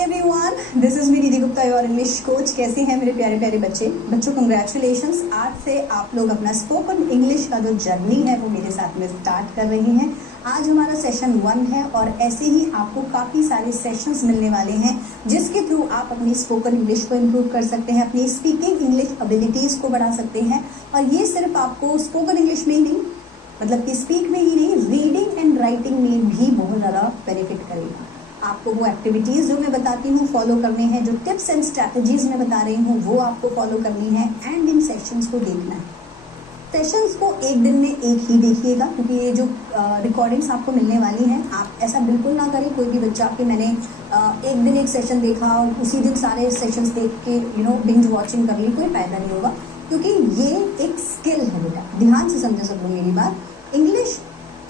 Everyone, this is me Nidhi Gupta, your English coach. कैसे हैं मेरे प्यारे प्यारे बच्चों कंग्रेचुलेशंस। आज से आप लोग अपना स्पोकन इंग्लिश का जो जर्नी है वो मेरे साथ में स्टार्ट कर रहे हैं। आज हमारा सेशन 1 है और ऐसे ही आपको काफ़ी सारे सेशंस मिलने वाले हैं जिसके थ्रू आप अपनी स्पोकन इंग्लिश को इम्प्रूव कर सकते हैं, अपनी स्पीकिंग इंग्लिश एबिलिटीज़ को बढ़ा सकते हैं। और ये सिर्फ आपको स्पोकन इंग्लिश में ही नहीं, मतलब कि स्पीक में ही नहीं, रीडिंग एंड राइटिंग में भी बहुत ज़्यादा बेनिफिट करेगा। आपको वो एक्टिविटीज़ जो मैं बताती हूँ फॉलो करनी है, जो टिप्स एंड स्ट्रैटेजीज मैं बता रही हूँ वो आपको फॉलो करनी है एंड इन सेशंस को देखना है। सेशंस को एक दिन में एक ही देखिएगा क्योंकि ये जो रिकॉर्डिंग्स आपको मिलने वाली हैं, आप ऐसा बिल्कुल ना करें कोई भी बच्चा कि मैंने एक दिन एक सेशन देखा और उसी दिन सारे सेशंस देख के बिंज वॉचिंग कर ली, कोई फायदा नहीं होगा क्योंकि ये एक स्किल है बेटा। ध्यान से समझे सब लोग मेरी बात। English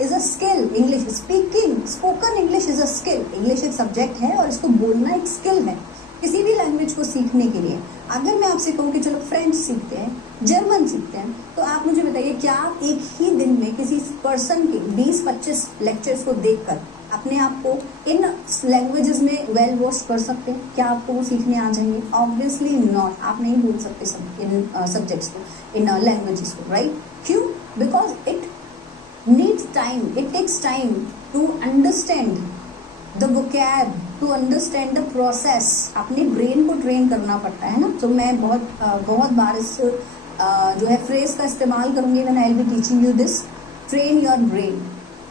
is a skill, English speaking, spoken English is a skill. English एक सब्जेक्ट है और इसको बोलना एक स्किल है किसी भी लैंग्वेज को सीखने के लिए। अगर मैं आपसे कहूँ कि चलो फ्रेंच सीखते हैं, जर्मन सीखते हैं, तो आप मुझे बताइए क्या आप एक ही दिन में किसी पर्सन के 20-25 लेक्चर्स को देखकर अपने आप को इन लैंग्वेजेस में वेल वॉश कर सकते हैं? क्या आपको वो सीखने आ जाएंगे? Obviously not. आप नहीं बोल सकते सब इन सब्जेक्ट्स को, इन लैंग्वेजेस को, राइट? क्यों? Because it needs time, it takes time to understand the vocab, to understand the process। अपने ब्रेन को ट्रेन करना पड़ता है ना। तो मैं बहुत बार इस जो है फ्रेज का इस्तेमाल करूंगी when I will be teaching you this, train your brain।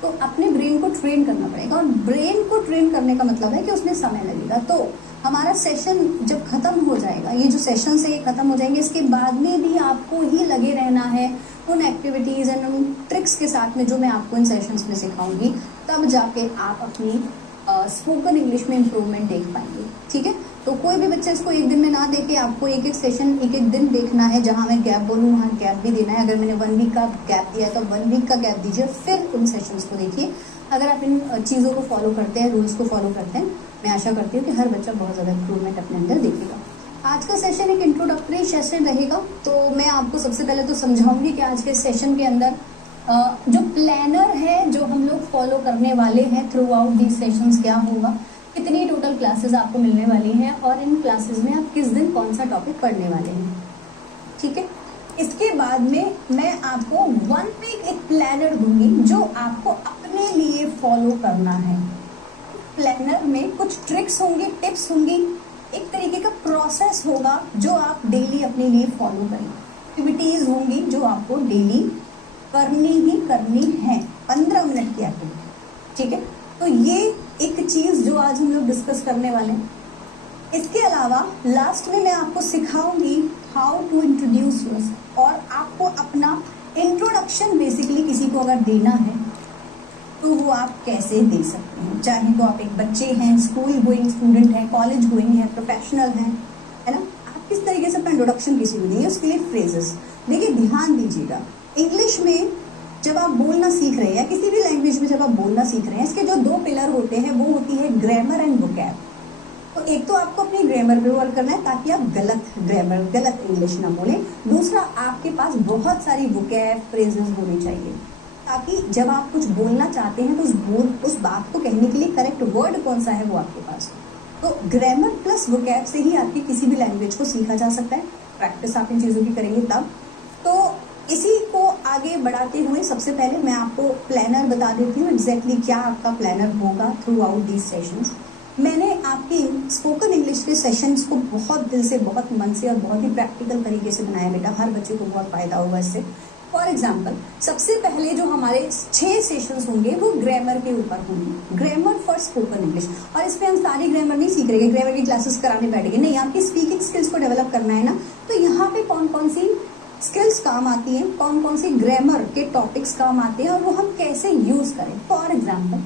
तो अपने ब्रेन को ट्रेन करना पड़ेगा और ब्रेन को ट्रेन करने का मतलब है कि उसमें समय लगेगा। तो हमारा सेशन जब खत्म हो जाएगा, ये जो सेशन से ये खत्म हो जाएंगे, इसके बाद में भी आपको ही लगे रहना है उन एक्टिविटीज़ एंड उन ट्रिक्स के साथ में जो मैं आपको इन सेशंस में सिखाऊंगी, तब जाके आप अपनी स्पोकन इंग्लिश में इम्प्रूवमेंट देख पाएंगे। ठीक है? तो कोई भी बच्चा इसको एक दिन में ना देखे, आपको एक एक सेशन एक एक दिन देखना है। जहाँ मैं गैप बोलूँ वहाँ गैप भी देना है। अगर मैंने 1 वीक का गैप दिया तो 1 वीक का गैप दीजिए, फिर उन सेशंस को देखिए। अगर आप इन चीज़ों को फॉलो करते हैं, रूल्स को फॉलो करते हैं, मैं आशा करती हूँ कि हर बच्चा बहुत ज़्यादा इम्प्रूवमेंट अपने अंदर देखेगा। आज का सेशन एक इंट्रोडक्टरी सेशन रहेगा। तो मैं आपको सबसे पहले तो समझाऊंगी कि आज के सेशन के अंदर जो प्लानर है जो हम लोग फॉलो करने वाले हैं थ्रू आउट दी सेशंस क्या होगा, कितनी टोटल क्लासेस आपको मिलने वाली हैं और इन क्लासेस में आप किस दिन कौन सा टॉपिक पढ़ने वाले हैं। ठीक है? इसके बाद में मैं आपको 1 वीक एक प्लानर दूंगी जो आपको अपने लिए फॉलो करना है। प्लानर में कुछ ट्रिक्स होंगी, टिप्स होंगी, एक तरीके का प्रोसेस होगा जो आप डेली अपने लिए फॉलो करेंगे। एक्टिविटीज़ होंगी जो आपको डेली करनी ही करनी है, 15 मिनट की एक्टिविटी। ठीक है? तो ये एक चीज़ जो आज हम लोग डिस्कस करने वाले हैं। इसके अलावा लास्ट में मैं आपको सिखाऊंगी हाउ टू इंट्रोड्यूस योरसेल्फ, और आपको अपना इंट्रोडक्शन बेसिकली किसी को अगर देना है तो वो आप कैसे दे सकते हैं। चाहे तो आप एक बच्चे हैं, स्कूल गोइंग स्टूडेंट हैं, कॉलेज गोइंग हैं, प्रोफेशनल हैं, है ना, आप किस तरीके से अपना इंट्रोडक्शन किसी को देंगे, उसके लिए फ्रेजेस। देखिए ध्यान दीजिएगा, इंग्लिश में जब आप बोलना सीख रहे हैं या किसी भी लैंग्वेज में जब आप बोलना सीख रहे हैं, इसके जो 2 पिलर होते हैं वो होती है ग्रामर एंड वोकैब। तो एक तो आपको अपनी ग्रामर पे वर्क करना है ताकि आप गलत ग्रामर, गलत इंग्लिश ना बोलें। दूसरा, आपके पास बहुत सारी वोकैब फ्रेजेस होनी चाहिए ताकि जब आप कुछ बोलना चाहते हैं तो उस बात को कहने के लिए करेक्ट वर्ड कौन सा है वो आपके पास हो। तो ग्रामर प्लस वोकैब से ही आपकी किसी भी लैंग्वेज को सीखा जा सकता है। प्रैक्टिस आप इन चीज़ों की करेंगे तब। तो इसी को आगे बढ़ाते हुए सबसे पहले मैं आपको प्लानर बता देती हूँ एग्जैक्टली क्या आपका प्लानर होगा थ्रू आउट दीज सेशंस। मैंने आपकी स्पोकन इंग्लिश के सेशंस को बहुत दिल से, बहुत मन से और बहुत ही प्रैक्टिकल तरीके से बनाया बेटा। हर बच्चे को बहुत फ़ायदा होगा इससे। फॉर एग्जाम्पल, सबसे पहले जो हमारे 6 सेशंस होंगे वो ग्रामर के ऊपर होंगे, ग्रामर फॉर स्पोकन इंग्लिश। और इसमें हम सारी ग्रामर नहीं सीख रहे, ग्रामर की क्लासेस कराने बैठेंगे नहीं, आपकी स्पीकिंग स्किल्स को डेवलप करना है ना। तो यहाँ पे कौन कौन सी स्किल्स काम आती हैं, कौन कौन सी ग्रामर के टॉपिक्स काम आते हैं और वो हम कैसे यूज़ करें। फॉर एग्जाम्पल,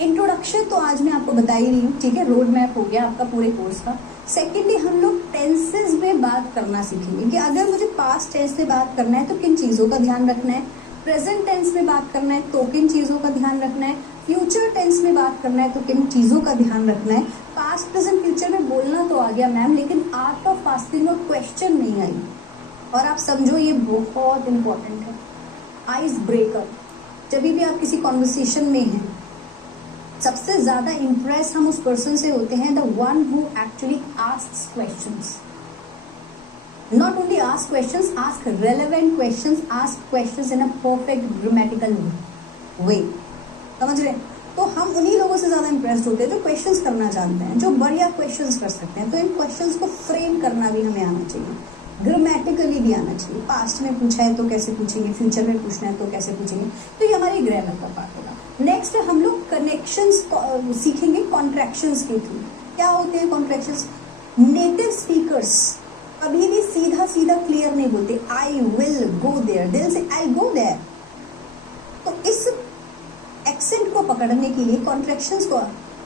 इंट्रोडक्शन तो आज मैं आपको बता ही रही हूँ। ठीक है? रोड मैप हो गया आपका पूरे कोर्स का। सेकेंडली, हम लोग टेंसेज में बात करना सीखेंगे कि अगर मुझे पास्ट टेंस में बात करना है तो किन चीज़ों का ध्यान रखना है, प्रेजेंट टेंस में बात करना है तो किन चीज़ों का ध्यान रखना है, फ्यूचर टेंस में बात करना है तो किन चीज़ों का ध्यान रखना है। पास्ट प्रेजेंट फ्यूचर में बोलना तो आ गया मैम, लेकिन आर्ट ऑफ आस्किंग में क्वेश्चन नहीं आई। और आप समझो ये बहुत इंपॉर्टेंट है, आइस ब्रेकर। जब भी आप किसी कॉन्वर्सेशन में हैं सबसे ज्यादा इंप्रेस हम उस पर्सन से होते हैं, the one who actually asks questions, not only ask questions, ask relevant questions, ask questions in a perfect grammatical way, समझ रहे हैं? तो हम उन्हीं लोगों से ज्यादा इंप्रेस्ड होते हैं जो क्वेश्चंस करना जानते हैं, जो बढ़िया क्वेश्चंस कर सकते हैं। तो इन क्वेश्चंस को फ्रेम करना भी हमें आना चाहिए, ग्रामेटिकली भी आना चाहिए। पास्ट में पूछा है तो कैसे पूछेंगे, फ्यूचर में पूछना है तो कैसे पूछेंगे, तो ये हमारी ग्रामर का पार्ट होगा। नेक्स्ट हम लोग कनेक्शंस सीखेंगे कॉन्ट्रैक्शंस के थ्रू। क्या होते हैं कॉन्ट्रैक्शंस? नेटिव स्पीकर्स कभी भी सीधा सीधा क्लियर नहीं बोलते, आई विल गो देयर, दिल से आई गो देयर। तो इस एक्सेंट को पकड़ने के लिए, कॉन्ट्रैक्शंस को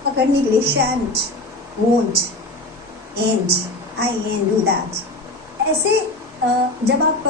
पकड़ने के लिए shan't, won't, and, I an do that, ऐसे जब आप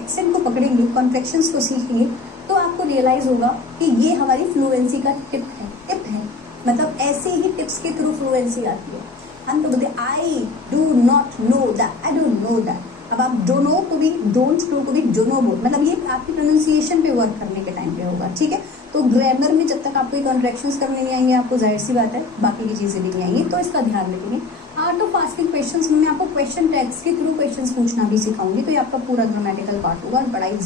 एक्सेंट को पकड़ेंगे, कॉन्ट्रैक्शंस को सीखेंगे, तो आपको रियलाइज होगा कि ये हमारी फ्लुएंसी का टिप है। मतलब ऐसे ही टिप्स के थ्रू फ्लुएंसी आती है। हम तो बोलते I do not know that, I don't know that. अब आप डोंट नो को भी डोंट नो को भी डोनो बोल, मतलब ये आपकी प्रोनाउंसिएशन पे वर्क करने के टाइम पे होगा, ठीक है? तो ग्रामर में जब तक आपको कॉन्ट्रैक्शंस करने नहीं आएंगे, आपको जाहिर सी बात है बाकी की चीजें भी नहीं आएंगी, तो इसका ध्यान रखेंगे। आर्ट ऑफ आस्किंग क्वेश्चंस में मैं आपको क्वेश्चन टैग्स के थ्रू क्वेश्चंस पूछना भी सिखाऊंगी, तो ये आपका पूरा ग्रामेटिकल पार्ट होगा और बड़ा ही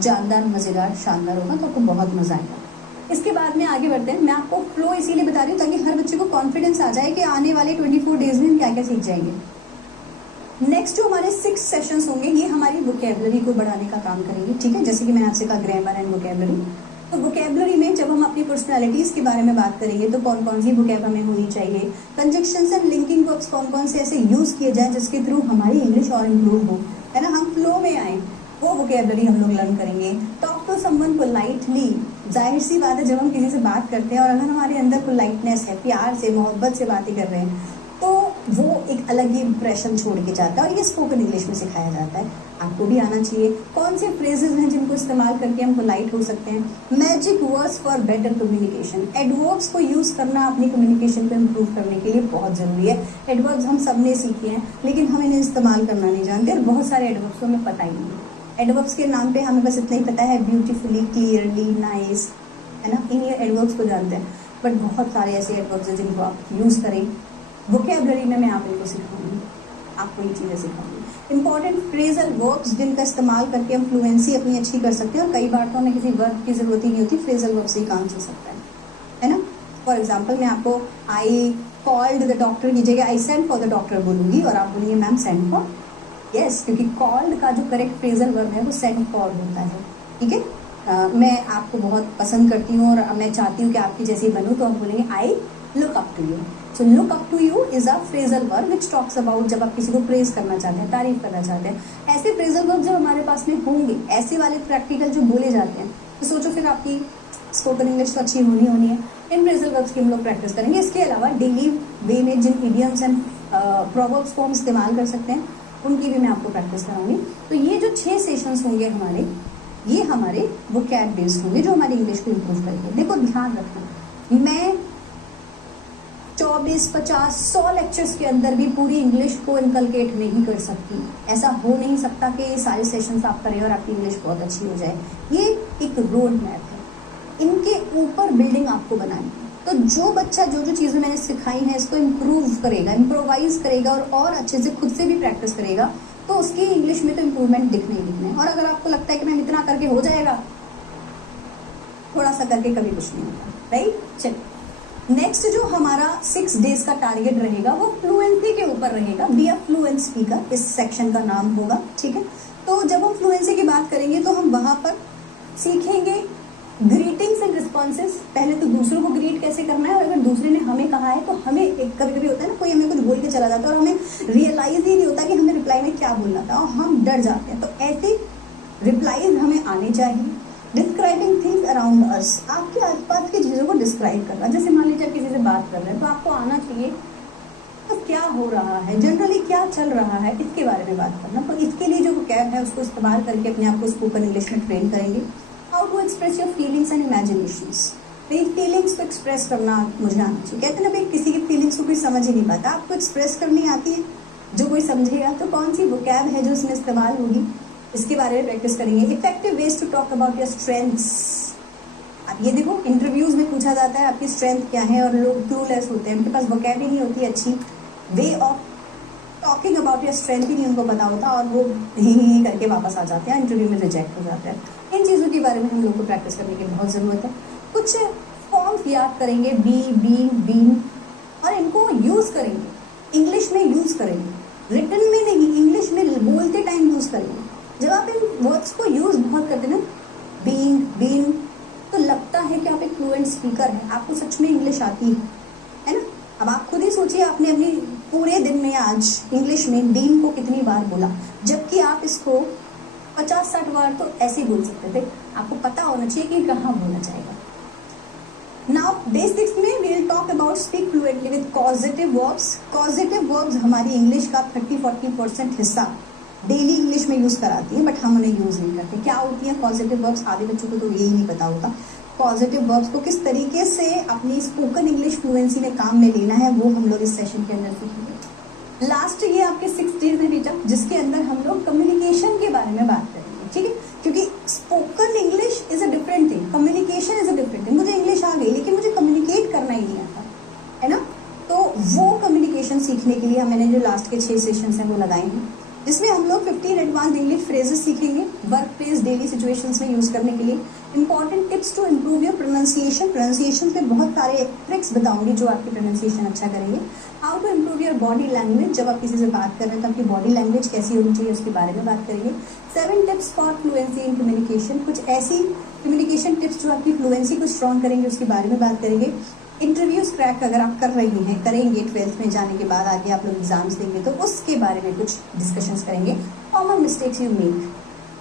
जानदार, मजेदार, शानदार होगा, तो आपको बहुत मजा आएगा। इसके बाद में आगे बढ़ते हैं। मैं आपको फ्लो इसीलिए बता रही हूँ ताकि हर बच्चे को कॉन्फिडेंस आ जाए कि आने वाले 24 डेज में हम क्या क्या सीख जाएंगे। नेक्स्ट जो हमारे 6 सेशंस होंगे, ये हमारी वोकेबलरी को बढ़ाने का काम करेंगे, ठीक है? जैसे कि मैंने आपसे कहा ग्रामर एंड वोकेबलरी। तो वोकेबलरी में जब हम अपनी पर्सनालिटीज के बारे में बात करेंगे तो कौन कौन सी वोकेब हमें होनी चाहिए, कंजक्शंस एंड लिंकिंग वर्ब्स कौन कौन से ऐसे यूज किए जाए जिसके थ्रू हमारी इंग्लिश और इम्प्रूव हो, है ना, हम फ्लो में आए, वो वोकेबलरी हम लोग लर्न करेंगे। टॉक टू समवन पोलाइटली, जाहिर सी बात है जब हम किसी से बात करते हैं और अगर हमारे अंदर पोलाइटनेस है, प्यार से मोहब्बत से बातें कर रहे हैं, तो वो एक अलग ही इंप्रेशन छोड़ के जाता है और ये स्पोकन इंग्लिश में सिखाया जाता है। आपको भी आना चाहिए। कौन से फ्रेजेस हैं जिनको इस्तेमाल करके हम पोलाइट हो सकते हैं? Magic words for better communication, adverbs को यूज करना अपनी कम्युनिकेशन को इम्प्रूव करने के लिए बहुत जरूरी है। एडवर्ब्स हम सब ने सीखे हैं लेकिन हम इन्हें इस्तेमाल करना नहीं जानते और बहुत सारे एडवर्ब्स को हमें पता ही नहीं। एडवर्ब्स के नाम पे हमें बस इतना ही पता है, ब्यूटीफुली, क्लियरली, नाइस, है ना, इन एडवर्ब्स को जानते हैं, बट बहुत सारे ऐसे एडवर्ब्स हैं जिनको आप यूज करें। वोकेबलरी में मैं आप इनको सिखाऊंगी, आपको ये चीजें सिखाऊंगी। इंपॉर्टेंट फ्रेजल वर्ब्स जिनका इस्तेमाल करके हम फ्लुएंसी अपनी अच्छी कर सकते हैं और कई बार तो हमें किसी वर्ब की जरूरत ही नहीं होती, फ्रेजल वर्ब से ही काम चल सकता है ना। फॉर एग्जाम्पल मैं आपको आई कॉल्ड द डॉक्टर की जगह I sent for the doctor बोलूंगी और आप बोलेंगे मैम सेंट फॉर, यस, क्योंकि कॉल्ड का जो करेक्ट फ्रेजल वर्ब है वो सेंट फॉर होता है, ठीक है? मैं आपको बहुत पसंद करती हूँ और मैं चाहती हूँ कि आपकी जैसी बनूँ, तो आप बोलेंगे I look up to you. So look up to you is a phrasal verb which talks about, जब आप किसी को प्रेज करना चाहते हैं, तारीफ करना चाहते हैं। ऐसे फ्रेजल वर्ब जब हमारे पास में होंगे, ऐसे वाले प्रैक्टिकल जो बोले जाते हैं, तो सोचो फिर आपकी स्पोकन इंग्लिश तो अच्छी होनी है। इन फ्रेजल वर्ब्स की हम लोग प्रैक्टिस करेंगे। इसके अलावा डेली वे में जिन इडियम्स एंड प्रोवर्ब्स को हम इस्तेमाल कर सकते हैं उनकी भी मैं आपको प्रैक्टिस कराऊंगी। तो ये जो 6 सेशंस होंगे हमारे, ये हमारे वोकैब बेस्ड होंगे जो हमारी इंग्लिश को इम्प्रूव करेंगे। देखो ध्यान रखना, मैं 24, 50, 100 लेक्चर्स के अंदर भी पूरी इंग्लिश को इनकलकेट नहीं कर सकती। ऐसा हो नहीं सकता कि ये सारे सेशंस आप करें और आपकी इंग्लिश बहुत अच्छी हो जाए। ये एक रोड मैप है, इनके ऊपर बिल्डिंग आपको बनानी है। तो जो बच्चा जो जो चीज़ें मैंने सिखाई हैं इसको इम्प्रूव करेगा, इम्प्रोवाइज करेगा और अच्छे से खुद से भी प्रैक्टिस करेगा, तो उसकी इंग्लिश में तो इम्प्रूवमेंट दिखने ही दिखने। और अगर आपको लगता है कि मैम इतना करके हो जाएगा, थोड़ा सा करके कभी कुछ नहीं होता, राइट? चलिए नेक्स्ट जो हमारा 6 डेज का टारगेट रहेगा वो फ्लुएंसी के ऊपर रहेगा। बी अ फ्लुएंट स्पीकर इस सेक्शन का नाम होगा, ठीक है? तो जब हम फ्लुएंसी की बात करेंगे तो हम वहां पर सीखेंगे ग्रीटिंग्स एंड रिस्पॉन्सेज। पहले तो दूसरों को ग्रीट कैसे करना है, और अगर दूसरे ने हमें कहा है तो हमें कभी कभी होता है ना, कोई हमें कुछ बोल के चला जाता है और हमें रियलाइज ही नहीं होता कि हमें रिप्लाई में क्या बोलना था और हम डर जाते हैं। तो ऐसे रिप्लाईज हमें आने चाहिए। डिस्क्राइबिंग थिंग्स अराउंड अस, आपके आसपास की चीज़ों को डिस्क्राइब करना। जैसे मान लीजिए किसी से बात कर रहे हैं तो आपको आना चाहिए तो क्या हो रहा है, जनरली क्या चल रहा है, इसके बारे में बात करना। तो इसके लिए जो वोकैब है उसको इस्तेमाल करके अपने आप को स्पोकन इंग्लिश में ट्रेन करेंगे। How to express your feelings and imaginations, तो फीलिंग्स को एक्सप्रेस करना मुझे आना चाहिए। कहते हैं ना भाई, किसी की फीलिंग्स को कोई समझ ही नहीं पाता, आपको एक्सप्रेस करनी आती है, जो कोई समझेगा। तो कौन सी वोकैब है जो उसमें इस्तेमाल होगी, इसके बारे में प्रैक्टिस करेंगे। Effective ways to talk about your strengths, ये देखो इंटरव्यूज में पूछा जाता है आपकी स्ट्रेंथ क्या है, और लोग क्लूलेस होते हैं, उनके पास वोकैब ही नहीं होती अच्छी, way of talking about your strength ही नहीं उनको पता होता, और वो ही करके वापस आ जाते हैं, इंटरव्यू में रिजेक्ट हो जाते हैं। इन चीज़ों के बारे में हम लोग को प्रैक्टिस करने की बहुत ज़रूरत है। कुछ फॉर्म्स याद करेंगे, बी, बीन, और इनको यूज़ करेंगे, इंग्लिश में यूज़ करेंगे, रिटन में नहीं, इंग्लिश में बोलते टाइम यूज़ करेंगे। जब आप इन वर्ड्स को यूज़ बहुत करते हैं ना, बीन, तो लगता है कि आप एक फ्लुएंट स्पीकर हैं, आपको सच में इंग्लिश आती है ना। अब आप खुद ही सोचिए, आपने अपनी पूरे दिन में आज इंग्लिश में बीन को कितनी बार बोला, जबकि आप इसको 50-60 बार तो ऐसे ही बोल सकते थे। आपको पता होना चाहिए कि कहाँ बोला जाएगा। नाउ बेसिक्स में we will talk about speak fluently with causative verbs. Causative verbs हमारी इंग्लिश का 30-40% हिस्सा डेली इंग्लिश में यूज कराती है, बट हम उन्हें यूज नहीं करते। क्या होती है पॉजिटिव वर्ब्स? आधे बच्चों को तो यही नहीं पता होता। पॉजिटिव वर्ब्स को किस तरीके से अपनी स्पोकन इंग्लिश फ्लुएंसी में काम में लेना है, वो हम लोग इस सेशन के अंदर सीखेंगे। लास्ट ये आपके 6 डेज है बेटा, जिसके अंदर हम लोग कम्युनिकेशन के बारे में बात करेंगे, ठीक है। क्योंकि spoken English is a different thing, communication is a different thing. मुझे इंग्लिश आ गई लेकिन मुझे कम्युनिकेट करना ही नहीं आता, है ना। तो वो कम्युनिकेशन सीखने के लिए मैंने जो लास्ट के 6 सेशंस हैं वो लगाए हैं, जिसमें हम लोग 15 एडवांस इंग्लिश फ्रेजेस सीखेंगे वर्क प्लेस डेली सिचुएशंस में यूज करने के लिए। Important tips to improve your pronunciation पे बहुत सारे ट्रिक्स बताऊंगी जो आपकी प्रोनाउंसिएशन अच्छा करेंगे। How to improve your body language, जब आप किसी से बात कर रहे हैं तो आपकी बॉडी लैंग्वेज कैसी होनी चाहिए उसके बारे में बात करेंगे। 7 tips for fluency in communication, कुछ ऐसी कम्युनिकेशन टिप्स जो आपकी फ्लुएंसी को स्ट्रॉन्ग करेंगे उसके बारे में बात करेंगे। इंटरव्यूज क्रैक अगर आप कर रही हैं, करेंगे 12th में जाने के बाद, आगे आप लोग एग्जाम्स देंगे तो उसके बारे में कुछ डिस्कशंस करेंगे। कॉमन मिस्टेक्स यू मेक,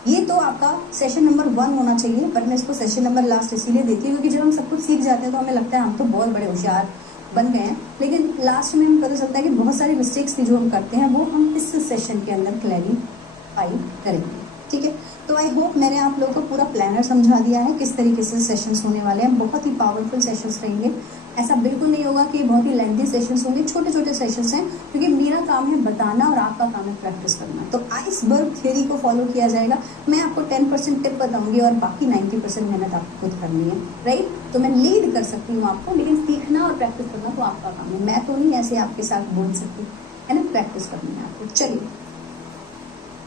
ये तो आपका सेशन नंबर 1 होना चाहिए, बट मैं इसको सेशन नंबर लास्ट इसीलिए देती हूँ क्योंकि जब हम सब कुछ सीख जाते हैं तो हमें लगता है हम तो बहुत बड़े होशियार बन गए हैं, लेकिन लास्ट में हमें पता चलता है कि बहुत सारी मिस्टेक्स थी जो हम करते हैं, वो हम इस सेशन के अंदर क्लैरिफाई करेंगे, ठीक है। तो आई होप मैंने आप लोगों को पूरा प्लानर समझा दिया है किस तरीके से सेशंस होने वाले हैं। बहुत ही पावरफुल सेशंस रहेंगे, ऐसा बिल्कुल नहीं होगा कि बहुत ही लेंथी सेशंस होंगे, छोटे छोटे सेशंस हैं, क्योंकि मेरा काम है बताना और आपका काम है प्रैक्टिस करना। तो आइसबर्ग थ्योरी को फॉलो किया जाएगा। मैं आपको 10% टिप बताऊंगी और बाकी 90% मेहनत आपको खुद करनी है, राइट। तो मैं लीड कर सकती हूँ आपको, लेकिन सीखना और प्रैक्टिस करना तो आपका काम है। मैं तो नहीं ऐसे आपके साथ बोल सकती, है ना, प्रैक्टिस करनी है आपको। चलिए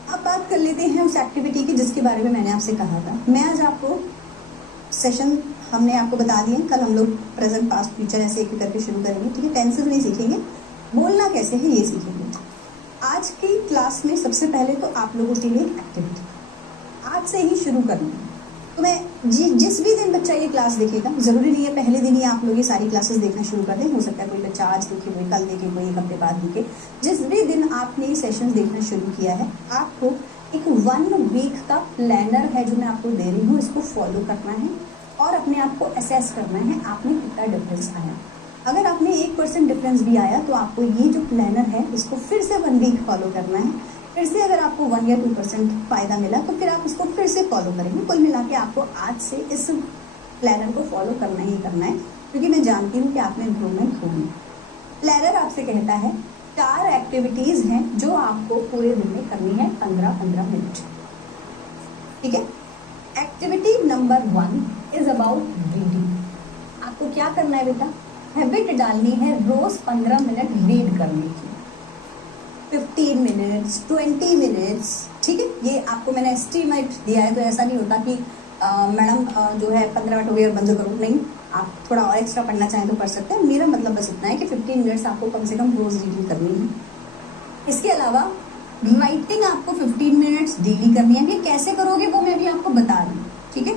अब बात कर लेते हैं उस एक्टिविटी की जिसके बारे में मैंने आपसे कहा था। मैं आज आपको सेशन हमने आपको बता दिए, कल हम लोग प्रेजेंट पास्ट फ्यूचर ऐसे एक करके शुरू करेंगे, ठीक है। टेंसेस नहीं सीखेंगे, बोलना कैसे है ये सीखेंगे। आज की क्लास में सबसे पहले तो आप लोगों के लिए एक्टिविटी आज से ही शुरू करनी है। तो मैं जिस भी दिन बच्चा ये क्लास देखेगा, जरूरी नहीं है पहले दिन ही आप लोग ये सारी क्लासेस देखना शुरू कर दें, हो सकता है कोई बच्चा आज देखे, कोई कल देखे, कोई एक हफ्ते बाद देखे। जिस भी दिन आपने ये सेशन देखना शुरू किया है, आपको एक 1 वीक का प्लानर है जो मैं आपको दे रही हूँ, इसको फॉलो करना है और अपने आप को असेस करना है आपने कितना डिफरेंस आया। अगर आपने 1% डिफरेंस भी आया तो आपको ये जो प्लानर है इसको फिर से 1 वीक फॉलो करना है। फिर से अगर आपको 1 या 2% फायदा मिला तो फिर आप इसको फिर से फॉलो करेंगे। कुल मिला के आपको आज से इस प्लानर को फॉलो करना ही करना है, क्योंकि मैं जानती हूँ कि आप में इम्प्रूवमेंट होगी। प्लानर आपसे कहता है 4 एक्टिविटीज हैं जो आपको पूरे दिन में करनी है 15-15 मिनट, ठीक है। Activity number 1 is about reading. आपको क्या करना है बेटा, हैबिट डालनी है रोज 15 मिनट रीड करने की, 15 मिनट्स, 20 मिनट्स, ठीक है। ये आपको मैंने एस्टीमेट दिया है, तो ऐसा नहीं होता कि मैडम जो है 15 मिनट हो गए और बंद करो, नहीं। आप थोड़ा और एक्स्ट्रा पढ़ना चाहें तो पढ़ सकते हैं। मेरा मतलब बस इतना है कि 15 मिनट्स आपको कम से कम रोज रीडिंग करनी है। इसके अलावा राइटिंग आपको 15 मिनट्स डेली करनी है। ये कैसे करोगे वो मैं भी आपको बता रही हूँ, ठीक है।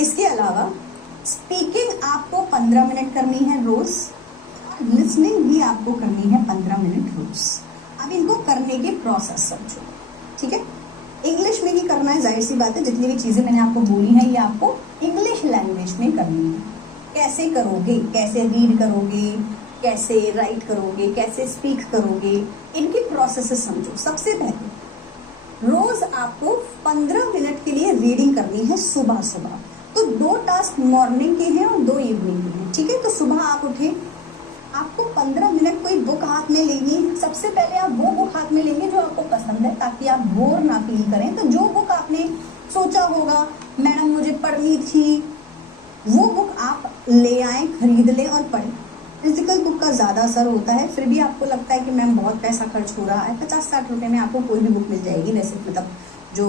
इसके अलावा स्पीकिंग आपको 15 मिनट करनी है रोज, लिसनिंग भी आपको करनी है 15 मिनट रोज। अब इनको करने की प्रोसेस समझो, ठीक है। इंग्लिश में ही करना है, जाहिर सी बात है। जितनी भी चीजें मैंने आपको बोली हैं ये आपको इंग्लिश लैंग्वेज में करनी है। कैसे करोगे, कैसे रीड करोगे, कैसे राइट करोगे, कैसे स्पीक करोगे, इनकी प्रोसेस समझो। सबसे पहले रोज आपको 15 मिनट के लिए रीडिंग करनी है सुबह सुबह। तो 2 टास्क मॉर्निंग के हैं और 2 इवनिंग के हैं, ठीक है। तो सुबह आप उठे, आपको 15 मिनट कोई बुक हाथ में लेनी। सबसे पहले आप वो बुक हाथ में लेंगे जो आपको पसंद है, ताकि आप बोर ना फील करें। तो जो बुक आपने सोचा होगा मैडम मुझे पढ़नी थी वो बुक आप ले आए, खरीद लें और पढ़ें। फिजिकल बुक का ज़्यादा असर होता है। फिर भी आपको लगता है कि मैम बहुत पैसा खर्च हो रहा है, 50-60 रुपये में आपको कोई भी बुक मिल जाएगी। वैसे मतलब जो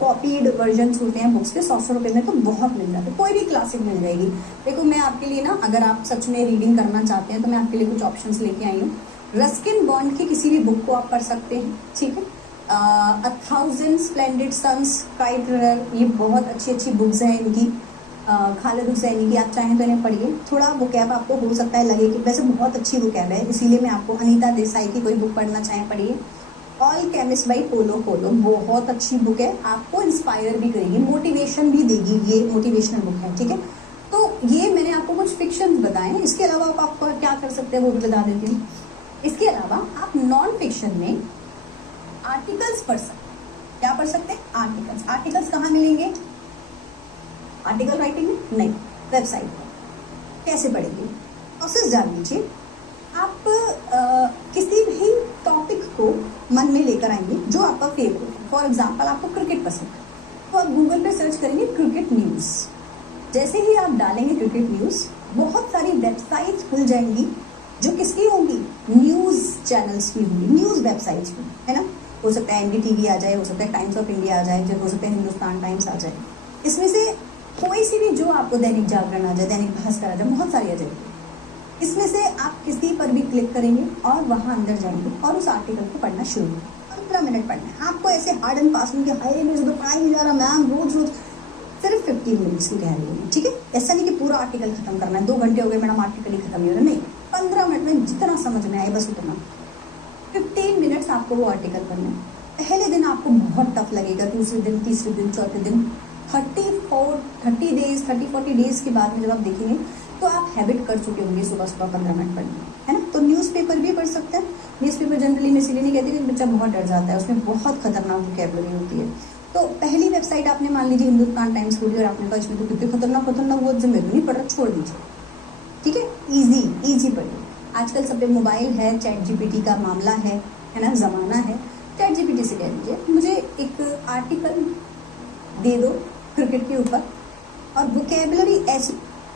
कॉपीड वर्जन्स होते हैं बुक्स के 100 रुपये में तो बहुत मिल जाते हैं, कोई भी क्लासिक मिल जाएगी। देखो मैं आपके लिए ना, अगर आप सच में रीडिंग करना चाहते हैं तो मैं आपके लिए कुछ ऑप्शंस लेके आई हूँ। रस्किन बॉन्ड की किसी भी बुक को आप पढ़ सकते हैं, ठीक है। 1000 स्प्लेंडिड सन्स, काइट रनर, ये बहुत अच्छी अच्छी बुक्स हैं इनकी। खालिद हुसैनी की आप चाहें तो इन्हें पढ़िए। थोड़ा वोकैब आपको हो सकता है लगे कि वैसे बहुत अच्छी वोकैब है, इसीलिए मैं आपको अनीता देसाई की कोई बुक पढ़ना चाहें पढ़िए। All chemist by polo Coelho, बहुत अच्छी बुक है, आपको इंस्पायर भी करेगी, मोटिवेशन भी देगी, ये मोटिवेशनल बुक है, ठीक है। तो ये मैंने आपको कुछ फिक्शन बताए हैं। इसके अलावा आप क्या कर सकते हैं वो भी बता देती हूँ। इसके अलावा आप नॉन फिक्शन में आर्टिकल्स पढ़ सकते हैं। क्या पढ़ सकते हैं? आर्टिकल्स। आर्टिकल्स कहाँ मिलेंगे? आर्टिकल राइटिंग में नहीं, वेबसाइट पर। कैसे पढ़ेंगे? प्रोसेस जान लीजिए। आप किसी भी टॉपिक को मन में लेकर आएंगे जो आपका फेवरेट है। फॉर एग्जाम्पल आपको क्रिकेट पसंद है तो आप गूगल पे सर्च करेंगे क्रिकेट न्यूज़। जैसे ही आप डालेंगे क्रिकेट न्यूज़, बहुत सारी वेबसाइट्स खुल जाएंगी जो किसकी होंगी? न्यूज़ चैनल्स की होंगी, न्यूज़ वेबसाइट्स की, है ना। हो सकता है एनडीटीवी आ जाए, हो सकता है टाइम्स ऑफ इंडिया आ जाए, हो सकता है हिंदुस्तान टाइम्स आ जाए। इसमें से कोई सी भी जो आपको दैनिक जागरण आ जाए, दैनिक भास्कर आ जाए, बहुत सारी आ जाएगी। इसमें से आप किसी पर भी क्लिक करेंगे और वहां अंदर जाएंगे और उस आर्टिकल को पढ़ना शुरू करेंगे। 15 मिनट पढ़ना है आपको। ऐसे हार्ड एंड फास्ट में हाई मेरे से तो पढ़ाई नहीं जा रहा मैम, रोज रोज, सिर्फ 15 मिनट्स की कह रही हूँ, ठीक है। ऐसा नहीं कि पूरा आर्टिकल खत्म करना है, 2 घंटे हो गए मैडम आर्टिकल ही खत्म नहीं हो रहा, नहीं, 15 मिनट में जितना समझ में आए बस उतना। 15 मिनट्स आपको वो आर्टिकल पढ़ना है। पहले दिन आपको बहुत टफ लगेगा, दूसरे दिन, तीसरे दिन, चौथे दिन, 30 डेज 40 डेज के बाद में जब आप देखेंगे तो आप हैबिट कर चुके होंगे सुबह सुबह 15 मिनट पढ़ने, है ना। तो न्यूज़पेपर भी पढ़ सकते हैं। न्यूज़पेपर जनरली मैं इसीलिए नहीं कहती कि बच्चा बहुत डर जाता है, उसमें बहुत खतरनाक वोकैबुलरी होती है। तो पहली वेबसाइट आपने मान लीजिए हिंदुस्तान टाइम्स खोली और आपने कहा इसमें तो कितनी खतरनाक वो जो मेरे को नहीं पढ़ रहा, छोड़ दीजिए, ठीक है। ईजी पढ़िए। आजकल सब पे मोबाइल है, चैट जीपीटी का मामला है ना, ज़माना है। चैट जीपीटी से कह दीजिए मुझे एक आर्टिकल दे दो क्रिकेट के ऊपर, और वोकैबुलरी ऐसी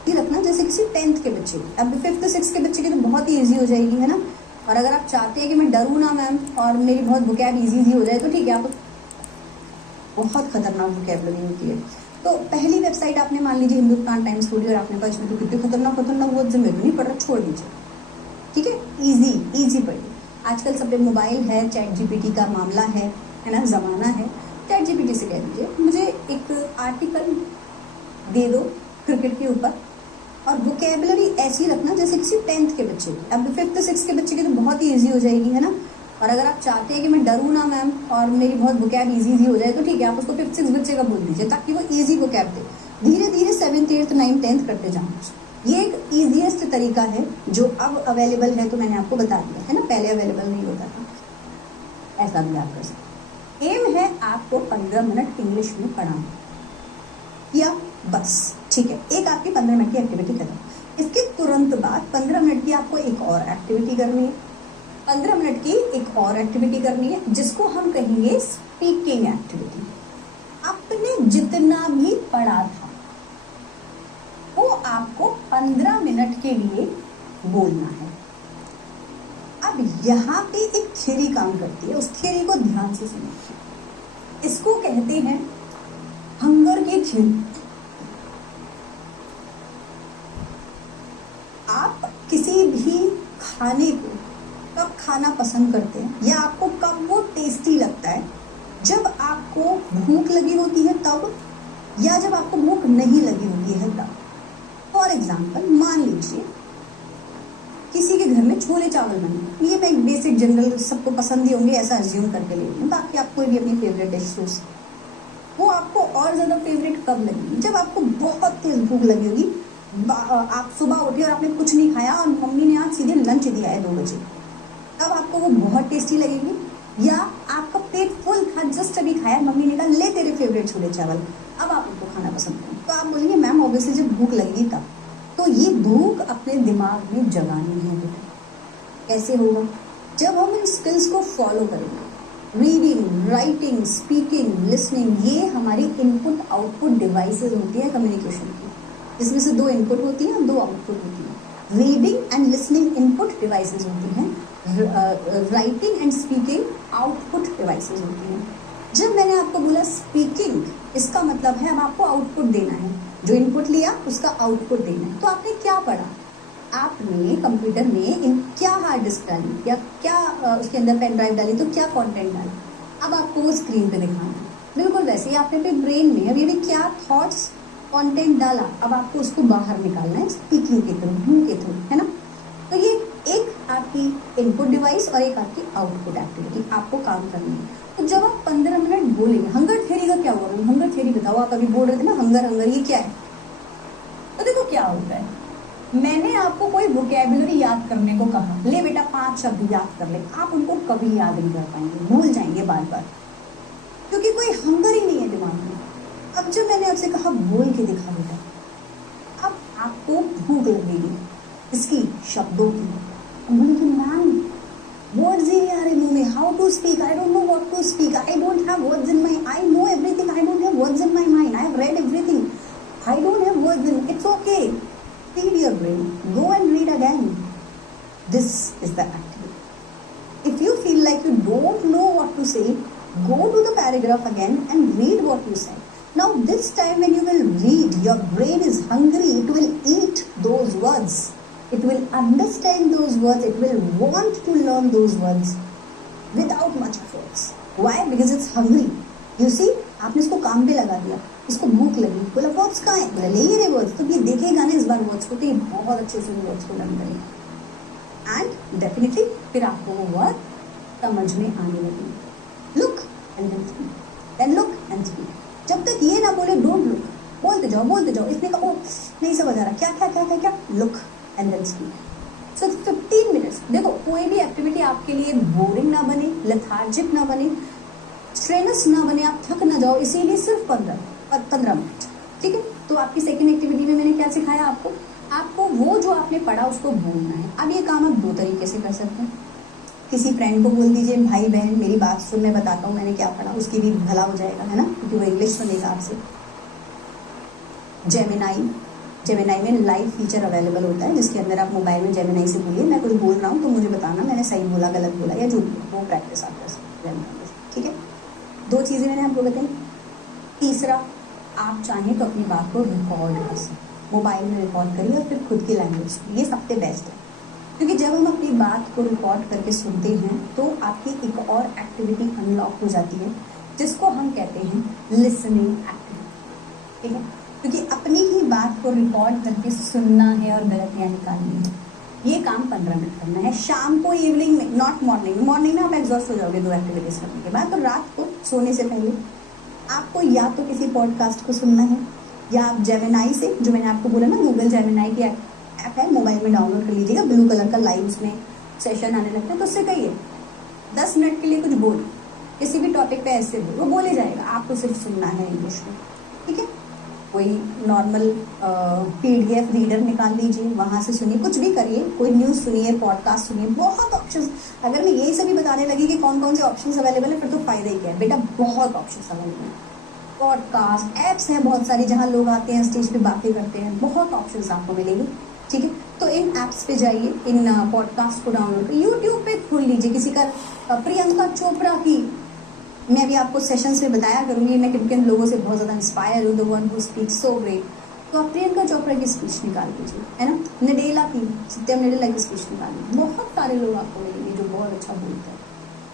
रखना जैसे किसी 10th के बच्चे की। अब 5th 6th के बच्चे की तो बहुत ही ईजी हो जाएगी, है ना। और अगर आप चाहते हैं कि मैं डरूँ ना मैम और मेरी बहुत वोकैब ईजी हो जाए तो ठीक है, आप बहुत खतरनाक वोकैबुलरी होती है। तो पहली वेबसाइट आपने मान लीजिए हिंदुस्तान टाइम्स खोली और आपने कहा इसमें तो कितनी खतरनाक वो जो मेरे को नहीं पढ़ रहा, छोड़ दीजिए, ठीक है। ईजी पढ़िए। आजकल सब पे मोबाइल है, चैट जीपीटी का मामला है ना, ज़माना है। चैट जीपीटी से कह दीजिए मुझे एक आर्टिकल दे दो क्रिकेट के ऊपर, और वोकैबुलरी ऐसी रखना जैसे किसी 10th के बच्चे की। अब 5th 6th के बच्चे की तो बहुत ही ईजी हो जाएगी, है ना। और अगर आप चाहते हैं कि मैं डरूँ ना मैम और मेरी बहुत वोकैब ईजी हो जाए तो ठीक है, आप उसको 5th 6th बच्चे का बोल दीजिए ताकि वो ईजी वोकैब दे। धीरे धीरे 7th 8th 9th 10th करते जाओ। ये एक ईजीएस्ट तरीका है जो अब अवेलेबल है, तो मैंने आपको बता दिया है ना, पहले अवेलेबल नहीं होता था। ऐसा भी आप कर सकते। एम है आपको 15 मिनट इंग्लिश में पढ़ाना, या बस, ठीक है। एक आपकी 15 मिनट की एक्टिविटी खत्म। इसके तुरंत बाद 15 मिनट की आपको एक और एक्टिविटी करनी है। 15 मिनट की एक और एक्टिविटी करनी है जिसको हम कहेंगे स्पीकिंग एक्टिविटी। आपने जितना भी पढ़ा था वो आपको 15 मिनट के लिए बोलना है। अब यहाँ पे एक थ्योरी काम करती है, उस थ्योरी को ध्यान से सुनिए। इसको कहते हैं हंगर की थ्योरी। आप किसी भी खाने को कब खाना पसंद करते हैं, या आपको कब वो टेस्टी लगता है? जब आपको भूख लगी होती है तब, या जब आपको भूख नहीं लगी होती है तब। फॉर एग्जाम्पल मान लीजिए किसी के घर में छोले चावल बने, ये मैं बेसिक जनरल सबको पसंद ही होंगे ऐसा अज्यूम करके ले रही हूँ, बाकी आप कोई भी अपनी फेवरेट डिश सोच। वो आपको और ज़्यादा फेवरेट कब लगेगी? जब आपको बहुत तेज भूख लगी होगी, आप सुबह उठे और आपने कुछ नहीं खाया और मम्मी ने आज सीधे लंच दिया है 2 बजे, तब आपको वो बहुत टेस्टी लगेगी। या आपका पेट फुल था, जस्ट अभी खाया, मम्मी ने कहा ले तेरे फेवरेट छोले चावल, अब आप उनको खाना पसंद करें, तो आप बोलेंगे मैम ऑब्वियसली जब भूख लगेगी तब। तो ये भूख अपने दिमाग में जगानी है बेटा। कैसे होगा? जब हम इन स्किल्स को फॉलो करेंगे। रीडिंग, राइटिंग, स्पीकिंग, लिसनिंग, ये हमारी इनपुट आउटपुट डिवाइसेस होती है कम्युनिकेशन की, जिसमें से 2 इनपुट होती है और 2 आउटपुट होती है। Reading and listening input devices होती हैं, writing and speaking output devices होती हैं। जब मैंने आपको बोला स्पीकिंग, इसका मतलब है अब आपको आउटपुट देना है, जो इनपुट लिया उसका आउटपुट देना है। तो आपने क्या पढ़ा, आपने कंप्यूटर में क्या हार्ड डिस्क डाली या क्या उसके अंदर पेन ड्राइव डाली, तो क्या कंटेंट डाला, अब आपको वो स्क्रीन पे दिखाना है। बिल्कुल वैसे ही आपने अपने ब्रेन में अभी भी क्या थॉट्स कंटेंट डाला, अब आपको उसको बाहर निकालना है स्पीकिंग के थ्रू, मुंह के थ्रू, है ना। तो ये एक आपकी इनपुट डिवाइस और एक आपकी आउटपुट एक्टिविटी आपको काम करनी है। तो जब आप 15 मिनट बोलेंगे, हंगर थ्योरी का क्या हुआ, हंगर थ्योरी बताओ, आप अभी बोल रहे थे ना हंगर हंगर, ये क्या है। तो देखो क्या होता है, मैंने आपको कोई वोकैबुलरी याद करने को कहा, ले बेटा 5 शब्द याद कर ले, आप उनको कभी याद नहीं कर पाएंगे, भूल जाएंगे बार बार, क्योंकि कोई हंगर ही नहीं है दिमाग में। अब जब मैंने आपसे कहा बोल के दिखा बेटा, अब आपको भूख लगेगी इसकी शब्दों की। मैम वर्ड्स ही नहीं आ रहे मुंह में, how to speak, I don't know what to speak, I don't have words in my, I know everything, I don't have words in my mind, I have read everything, I don't have words in, it's okay, feed your brain, go and read again. This is the activity. If you feel like you don't know what to say, go to the paragraph again and read what you said. Now this time when you will read, your brain is hungry, it will eat those words, it will understand those words, it will want to learn those words without much efforts. Why? Because it's hungry. You see, आपने इसको काम पे लगा दिया, इसको भूख लगी, बोला वर्ड्स कहाँ है, बोला ले ही रहे वर्ड्स, तो ये देखेगा ना इस बार वर्ड्स को, तो ये बहुत अच्छे से वर्ड्स को लर्न करेगा एंड डेफिनेटली फिर आपको वो वर्ड समझ में आने लगेगी। Look and then speak, then look and speak. जब तक ये ना बोले डोंट लुक, बोलते जाओ, इसने कहा ओ नहीं समझ आ रहा, क्या क्या क्या क्या क्या, look and then speak. So 15 minutes. देखो कोई भी एक्टिविटी आपके लिए बोरिंग ना बने, लेथार्जिक ना बने, स्ट्रेनस ना बने, आप थक ना जाओ, इसीलिए सिर्फ 15 मिनट, ठीक है। तो आपकी सेकेंड एक्टिविटी में मैंने क्या सिखाया आपको वो जो आपने पढ़ा उसको बोलना है। अब ये काम आप 2 तरीके से कर सकते हैं। किसी फ्रेंड को बोल दीजिए, भाई बहन मेरी बात सुन, मैं बताता हूँ मैंने क्या पढ़ा, उसकी भी भला हो जाएगा, है ना, क्योंकि वो इंग्लिश सुनेगा आपसे। जेमिनाई में लाइव फीचर अवेलेबल होता है, जिसके अंदर आप मोबाइल में जेमिनाई से बोलिए मैं कुछ बोल रहा हूँ तो मुझे बताना मैंने सही बोला, गलत बोला या जो वो प्रैक्टिस आप कर सकते हैं, ठीक है। 2 चीज़ें मैंने आपको बताई। तीसरा, आप चाहें तो अपनी बात को रिकॉर्ड कर सकते, मोबाइल में रिकॉर्ड करिए और फिर खुद की लैंग्वेज, ये सबसे बेस्ट है, क्योंकि जब हम अपनी बात को रिकॉर्ड करके सुनते हैं तो आपकी एक और एक्टिविटी अनलॉक हो जाती है, जिसको हम कहते हैं लिसनिंग एक्टिविटी, ठीक है। क्योंकि अपनी ही बात को रिकॉर्ड करके सुनना है और गलतियाँ निकालनी है, ये काम 15 मिनट करना है, शाम को, इवनिंग में, नॉट मॉर्निंग में। मॉर्निंग में आप एग्जॉस्ट हो जाओगे 2 एक्टिविटीज करने के बाद, तो रात को सोने से पहले आपको या तो किसी पॉडकास्ट को सुनना है, या आप जेमिनाई से, जो मैंने आपको बोला ना गूगल जेमिनाई की ऐप है, मोबाइल में डाउनलोड कर लीजिएगा, ब्लू कलर का लाइव उसमें सेशन आने लगता है, तो उससे कहिए 10 मिनट के लिए कुछ बोल, किसी भी टॉपिक पे ऐसे बोल, वो बोले जाएगा, आपको सिर्फ सुनना है इंग्लिश में, ठीक है। कोई नॉर्मल PDF रीडर निकाल लीजिए, वहाँ से सुनिए, कुछ भी करिए, कोई न्यूज़ सुनिए, पॉडकास्ट सुनिए, बहुत ऑप्शंस। अगर मैं यही सभी बताने लगी कि कौन कौन से ऑप्शंस अवेलेबल है, फिर तो फ़ायदा ही क्या है बेटा, बहुत ऑप्शंस अवेलेबल है, पॉडकास्ट ऐप्स हैं बहुत सारी, जहाँ लोग आते हैं स्टेज पे बातें करते हैं, बहुत ऑप्शंस आपको मिलेंगे, ठीक है। तो इन ऐप्स पे जाइए, इन पॉडकास्ट को डाउनलोड करिए, यूट्यूब पे खोल लीजिए, किसी का प्रियंका चोपड़ा की मैं भी आपको सेशंस में बताया करूँगी, मैं किन किन लोगों से बहुत ज़्यादा इंस्पायर हूँ, the one who speak so great, तो आप प्रियंका चोपड़ा की स्पीच निकाल लीजिए, है ना, नडेला की, सत्यम नडेला की स्पीच निकाल लीजिए, बहुत सारे लोग आपको मिलेंगे जो बहुत अच्छा बोलते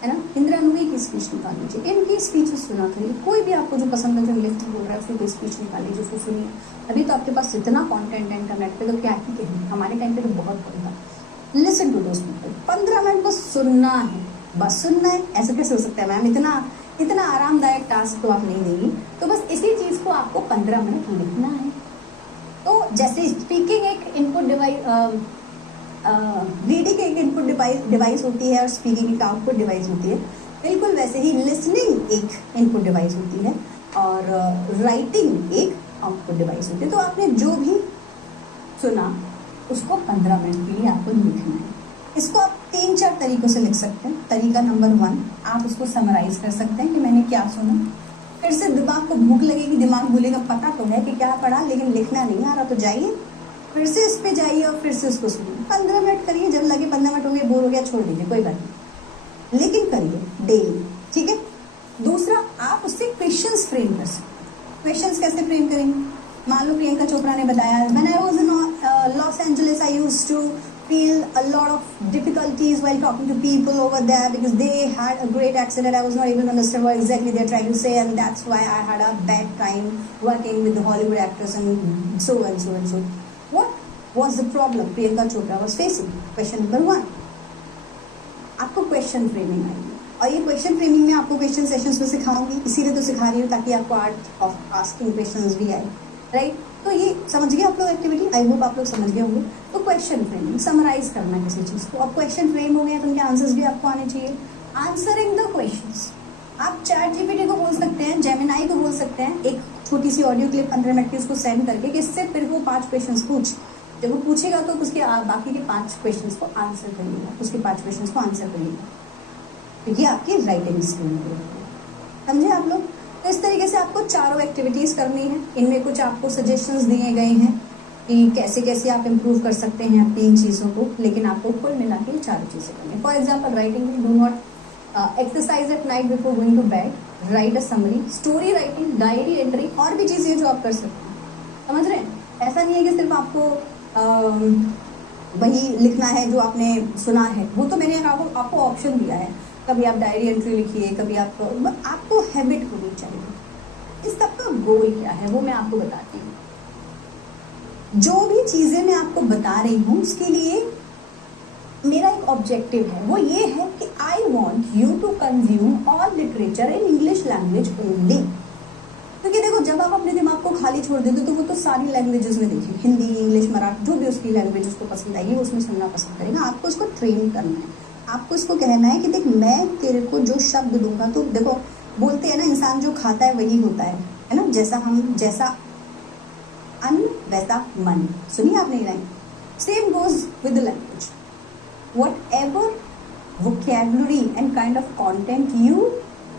है ना, इंदिरा नूई की स्पीच निकाल लीजिए, इनकी स्पीचेस सुना करिए, कोई भी आपको जो पसंद है, जो इंग्लिश में बोल रहा है उसकी कोई स्पीच निकाल लीजिए, उसको सुनिए। अभी तो आपके पास इतना कॉन्टेंट है इंटरनेट पे, तो क्या ही कहें, हमारे टाइम पे तो बहुत था। Listen to those people, 15 minute को सुनना है, बस सुनना है। ऐसा कैसे हो सकता है मैम, इतना आरामदायक टास्क तो आप नहीं देंगी, तो बस इसी चीज़ को आपको 15 मिनट लिखना है। तो जैसे स्पीकिंग एक इनपुट डिवाइस, रीडिंग एक इनपुट डिवाइस होती है और स्पीकिंग एक आउटपुट डिवाइस होती है, बिल्कुल वैसे ही लिसनिंग एक इनपुट डिवाइस होती है और राइटिंग एक आउटपुट डिवाइस होती है। तो आपने जो भी सुना उसको 15 मिनट के लिए आपको लिखना है। इसको आप 3-4 तरीकों से लिख सकते हैं। तरीका नंबर 1, आप उसको समराइज कर सकते हैं कि मैंने क्या सुना। फिर से दिमाग को भूख लगेगी, दिमाग बोलेगा पता तो है कि क्या पढ़ा लेकिन लिखना नहीं आ रहा, तो जाइए फिर से इस पे जाइए और फिर से उसको सुनिए। 15 मिनट करिए, जब लगे 15 मिनट हो गए, बोर हो गया, छोड़ दीजिए, कोई बात नहीं, लेकिन करिए डेली, ठीक है। दूसरा, आप उससे क्वेश्चंस फ्रेम कर सकते हैं। क्वेश्चंस कैसे फ्रेम करेंगे? मान लो प्रियंका चोपड़ा ने बताया, when I was in Los Angeles I used to feel a lot of difficulties while talking to people over there because they had a great accent and I was not able to understand what exactly they're trying to say, and that's why I had a bad time working with the Hollywood actors and so and so and so. What was the problem Priyanka Chopra was facing? Question number 1. आपको question framing आएगी, और ये question framing में आपको question sessions में सिखाऊंगी, इसीलिए तो सिखा रही हूँ ताकि आपको आर्ट ऑफ आस्किंग क्वेश्चंस भी आए, राइट। तो ये समझ गए आप लोग एक्टिविटी, आई होप आप लोग समझ गए होंगे। तो क्वेश्चन फ्रेमिंग, समराइज करना किसी चीज़ को। अब क्वेश्चन फ्रेम हो गए तो उनके आंसर्स भी आपको आने चाहिए। आंसरिंग द क्वेश्चंस, आप चैट जीपीटी को बोल सकते हैं, जेमिनाई को बोल सकते हैं, एक छोटी सी ऑडियो क्लिप 15 मिनट की उसको सेंड करके कि इससे फिर वो 5 क्वेश्चन पूछ, जब वो पूछेगा तो उसके बाकी के 5 क्वेश्चन को आंसर करिएगा, उसके 5 क्वेश्चन को आंसर करिएगा, क्योंकि आपकी राइटिंग स्किल है। समझे आप लोग? तो इस तरीके से आपको चारों एक्टिविटीज़ करनी है। इनमें कुछ आपको सजेशंस दिए गए हैं कि कैसे कैसे आप इम्प्रूव कर सकते हैं अपनी इन चीज़ों को, लेकिन आपको कुल मिला के चारों चीज़ें करनी है। For example writing, do not exercise at night before going to bed, write a summary, story writing, diary entry, और भी चीज़ें जो आप कर सकते हैं। समझ रहे हैं? ऐसा नहीं है कि सिर्फ आपको वही लिखना है जो आपने सुना है, वो तो मैंने आपको ऑप्शन दिया है। कभी आप डायरी एंट्री लिखिए, कभी आपको हैबिट होनी चाहिए। इस सबका गोल क्या है वो मैं आपको बताती हूँ। जो भी चीज़ें मैं आपको बता रही हूँ उसके लिए मेरा एक ऑब्जेक्टिव है, वो ये है कि I want you to consume all literature in English language only. क्योंकि देखो, जब आप अपने दिमाग को खाली छोड़ देते तो वो तो सारी लैंग्वेजेस में देखिए, हिंदी, इंग्लिश, मराठी, जो भी उसकी लैंग्वेज उसको पसंद आएगी वो उसमें सुनना पसंद करेगा। आपको उसको ट्रेन करना है, आपको इसको कहना है कि देख मैं तेरे को जो शब्द दूंगा, तो देखो बोलते हैं ना, इंसान जो खाता है वही होता है ना, जैसा अन्न वैसा मन। सुनिए आपने line, same goes with the language. What ever vocabulary and kind of content you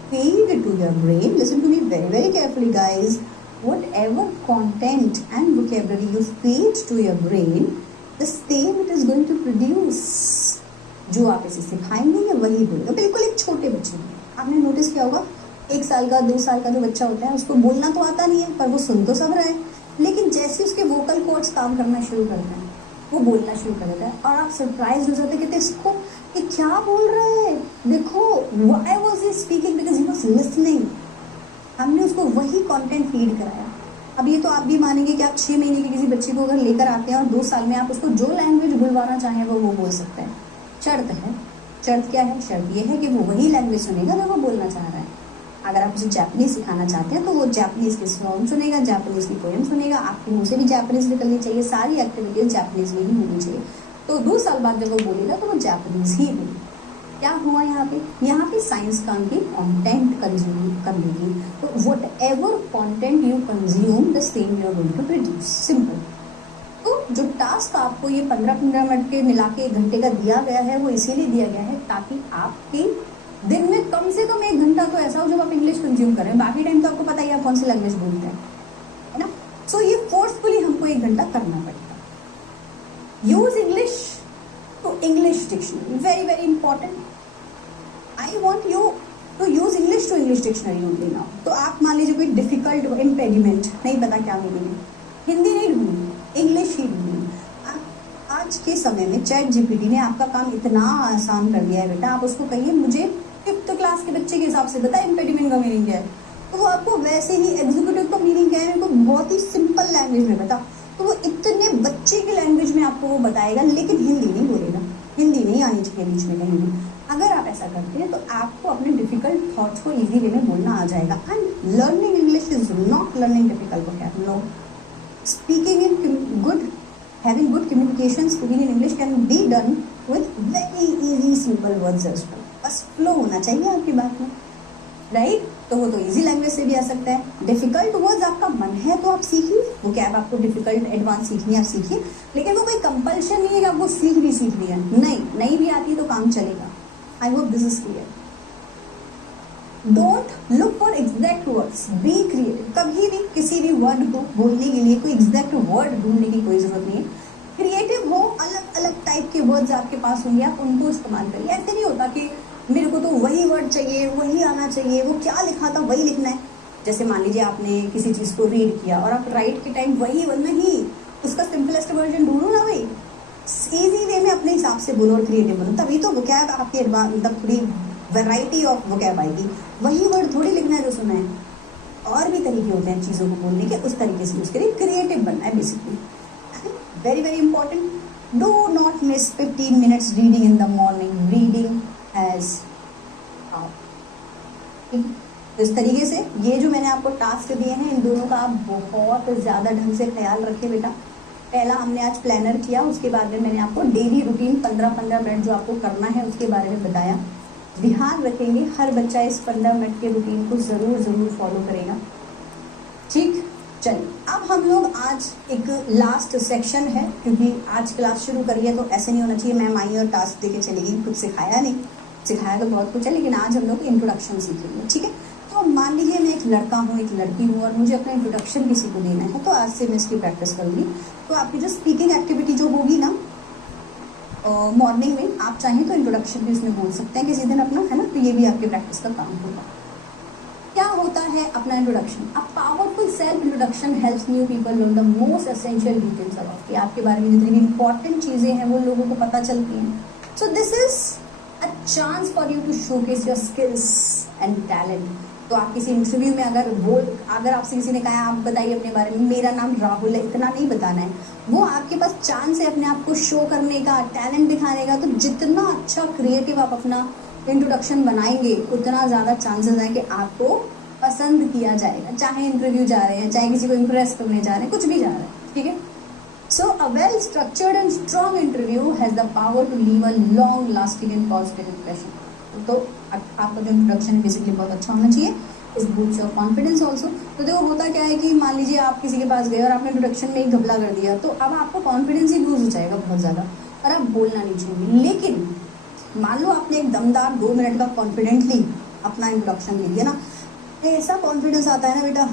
feed to your brain, listen to me very very carefully guys, whatever content and vocabulary you feed to your brain, the same it is going to produce। जो आप इसे सिखाएंगे या वही बोलेगा। बिल्कुल एक छोटे बच्चे में आपने नोटिस किया होगा, 1 साल का 2 साल का जो बच्चा होता है उसको बोलना तो आता नहीं है, पर वो सुन तो सब रहा है, लेकिन जैसे उसके वोकल कॉर्ड्स काम करना शुरू करते हैं वो बोलना शुरू कर देता है, और आप सरप्राइज हो जाते हैं कि इसको ये क्या बोल रहा है, देखो why was he speaking, because he was listening. हमने उसको वही कंटेंट फीड कराया। अब ये तो आप भी मानेंगे कि आप 6 महीने के किसी बच्चे को अगर लेकर आते हैं और 2 साल में आप उसको जो लैंग्वेज बुलवाना चाहें वो बोल सकते हैं। शर्त है, शर्त क्या है? शर्त ये है कि वो वही लैंग्वेज सुनेगा जो वो बोलना चाह रहा है। अगर आप उसे जापानीज सिखाना चाहते हैं तो वो जापानीज के सॉन्ग सुनेगा, जापानीज की पोएम सुनेगा, आपके मुंह से भी जापानीज निकलनी चाहिए, सारी एक्टिविटीज जापानीज में ही होनी चाहिए। तो 2 साल बाद जब वो बोलेगा तो वो जापानीज ही बोलेगा। क्या हुआ यहाँ पे साइंस काम की कंटेंट कंज्यूम करने। तो whatever content you consume the same you are going to produce, simple. तो जो टास्क आपको ये 15-15 मिनट के मिला के 1 घंटे का दिया गया है वो इसीलिए दिया गया है ताकि आपके दिन में कम से कम 1 घंटा तो ऐसा हो जब आप इंग्लिश कंज्यूम करें। बाकी टाइम तो आपको पता ही आप कौन सी लैंग्वेज बोलते हैं, है ना। सो ये फोर्सफुली हमको 1 घंटा करना पड़ेगा। Use English to English dictionary, very very important. I want you to use English to English dictionary only now. तो आप मान लीजिए कोई डिफिकल्ट इम्पेडिमेंट नहीं पता क्या मीनिंग है, हिंदी नहीं ढूंढनी, इंग्लिश ही ढूंढनी। आज के समय में चैट जीपीटी ने आपका काम इतना आसान कर दिया है बेटा, आप उसको कहिए मुझे 5th क्लास के बच्चे के हिसाब से बता इम्पेडिमेंट का मीनिंग क्या है, तो वो आपको वैसे ही एग्जीक्यूटिव का मीनिंग क्या है मेरे को बहुत ही सिंपल लैंग्वेज में बता, तो वो इतने बच्चे की लैंग्वेज में आपको वो बताएगा, लेकिन हिंदी नहीं बोलेगा, हिंदी नहीं आनी चाहिए बीच में कहीं भी। अगर आप ऐसा करते हैं तो आपको अपने डिफिकल्ट थॉट्स को इजी वे में बोलना आ जाएगा। And learning English is not learning difficult vocab, no. Speaking in good, having good communication, speaking in English can be done with very easy, simple words as well. बस flow होना चाहिए आपकी बात में। राइट। तो वो तो इजी लैंग्वेज से भी आ सकता है। डिफिकल्ट वर्ड्स आपका मन है तो आप सीखिए, वो क्या आपको डिफिकल्ट एडवांस सीखनी है आप सीखिए, लेकिन वो कोई कंपल्शन नहीं है कि आपको सीखनी है, नहीं भी आती तो काम चलेगा। I hope this is clear. Don't look for exact words, be creative. कभी भी किसी भी वर्ड को बोलने के लिए कोई एग्जैक्ट वर्ड ढूंढने की कोई जरूरत नहीं है। क्रिएटिव हो, अलग अलग टाइप के वर्ड्स आपके पास होंगे, आप उनको इस्तेमाल करिए। ऐसे नहीं होता कि मेरे को तो वही वर्ड चाहिए, वही आना चाहिए, वो क्या लिखा था वही लिखना है। जैसे मान लीजिए आपने किसी चीज को रीड किया और आप राइट के टाइम वही नहीं, उसका सिंपलेस्ट वर्जन ढूंढो ना भाई, इजी वे में अपने हिसाब से बोलो और क्रिएटिव बोलो, तभी तो वोकैब आपकी मतलब थोड़ी वैरायटी ऑफ वोकैब आएगी। वही वर्ड थोड़ी लिखना है जो सुना है, और भी तरीके होते हैं चीज़ों को बोलने के, उस तरीके से यूज करिए। क्रिएटिव बनना है basically. Very very important, do not miss 15 minutes reading in the morning. Reading has तो इस तरीके से ये जो मैंने आपको टास्क दिए हैं, इन दोनों का आप बहुत ज़्यादा ढंग से ख्याल रखें बेटा। पहला हमने आज प्लानर किया, उसके बाद में मैंने आपको डेली रूटीन 15-15 मिनट जो आपको करना है उसके बारे में बताया। ध्यान रखेंगे, हर बच्चा इस 15 मिनट के रूटीन को ज़रूर फॉलो करेगा। ठीक, चलिए अब हम लोग आज एक लास्ट सेक्शन है, क्योंकि आज क्लास शुरू करी है तो ऐसे नहीं होना चाहिए मैम आई और टास्क देके चलेगी, कुछ सिखाया नहीं। सिखाया तो बहुत कुछ है, लेकिन आज हम लोग इंट्रोडक्शन सीखेंगे। ठीक है, तो मान लीजिए मैं एक लड़का हूँ, एक लड़की हूँ, और मुझे अपना इंट्रोडक्शन किसी को देना है, तो आज से मैं इसकी प्रैक्टिस करूँगी। तो आपकी जो स्पीकिंग एक्टिविटी जो होगी ना मॉर्निंग में, आप चाहें तो इंट्रोडक्शन भी उसमें बोल सकते हैं किसी दिन अपना, है ना, तो ये भी आपके प्रैक्टिस का काम होगा। क्या होता है अपना introduction? A powerful self introduction helps new people learn the most essential details about, आपके बारे में जितनी भी इंपॉर्टेंट चीज़ें हैं वो लोगों को पता चलती हैं। So this is a chance for you to showcase your skills and talent. तो आप किसी इंटरव्यू में अगर आपसे किसी ने कहा आप बताइए अपने बारे में, मेरा नाम राहुल है, इतना नहीं बताना है, वो आपके पास चांस है अपने आप को शो करने का, टैलेंट दिखाने का। तो जितना अच्छा क्रिएटिव आप अपना इंट्रोडक्शन बनाएंगे, उतना ज़्यादा चांसेस हैं कि आपको पसंद किया जाएगा, चाहे इंटरव्यू जा रहे हैं, चाहे किसी को इम्प्रेस करने जा रहे हैं, कुछ भी जा रहे हैं। ठीक है, so a well structured and strong interview has the power to leave a long lasting and positive impression. तो आपका जो इंट्रोडक्शन है बेसिकली बहुत अच्छा होना चाहिए। इस बूस्ट योर कॉन्फिडेंस ऑल्सो। तो देखो होता क्या है कि मान लीजिए आप किसी के पास गए और आपने इंट्रोडक्शन में ही घपला कर दिया, तो अब आपका कॉन्फिडेंस ही लूज हो जाएगा बहुत ज़्यादा, और आप बोलना नहीं चाहिए। लेकिन मान लो आपने एक दमदार 2 मिनट का कॉन्फिडेंटली अपना इंट्रोडक्शन ले लिया ना, ऐसा कॉन्फिडेंस आता है ना बेटा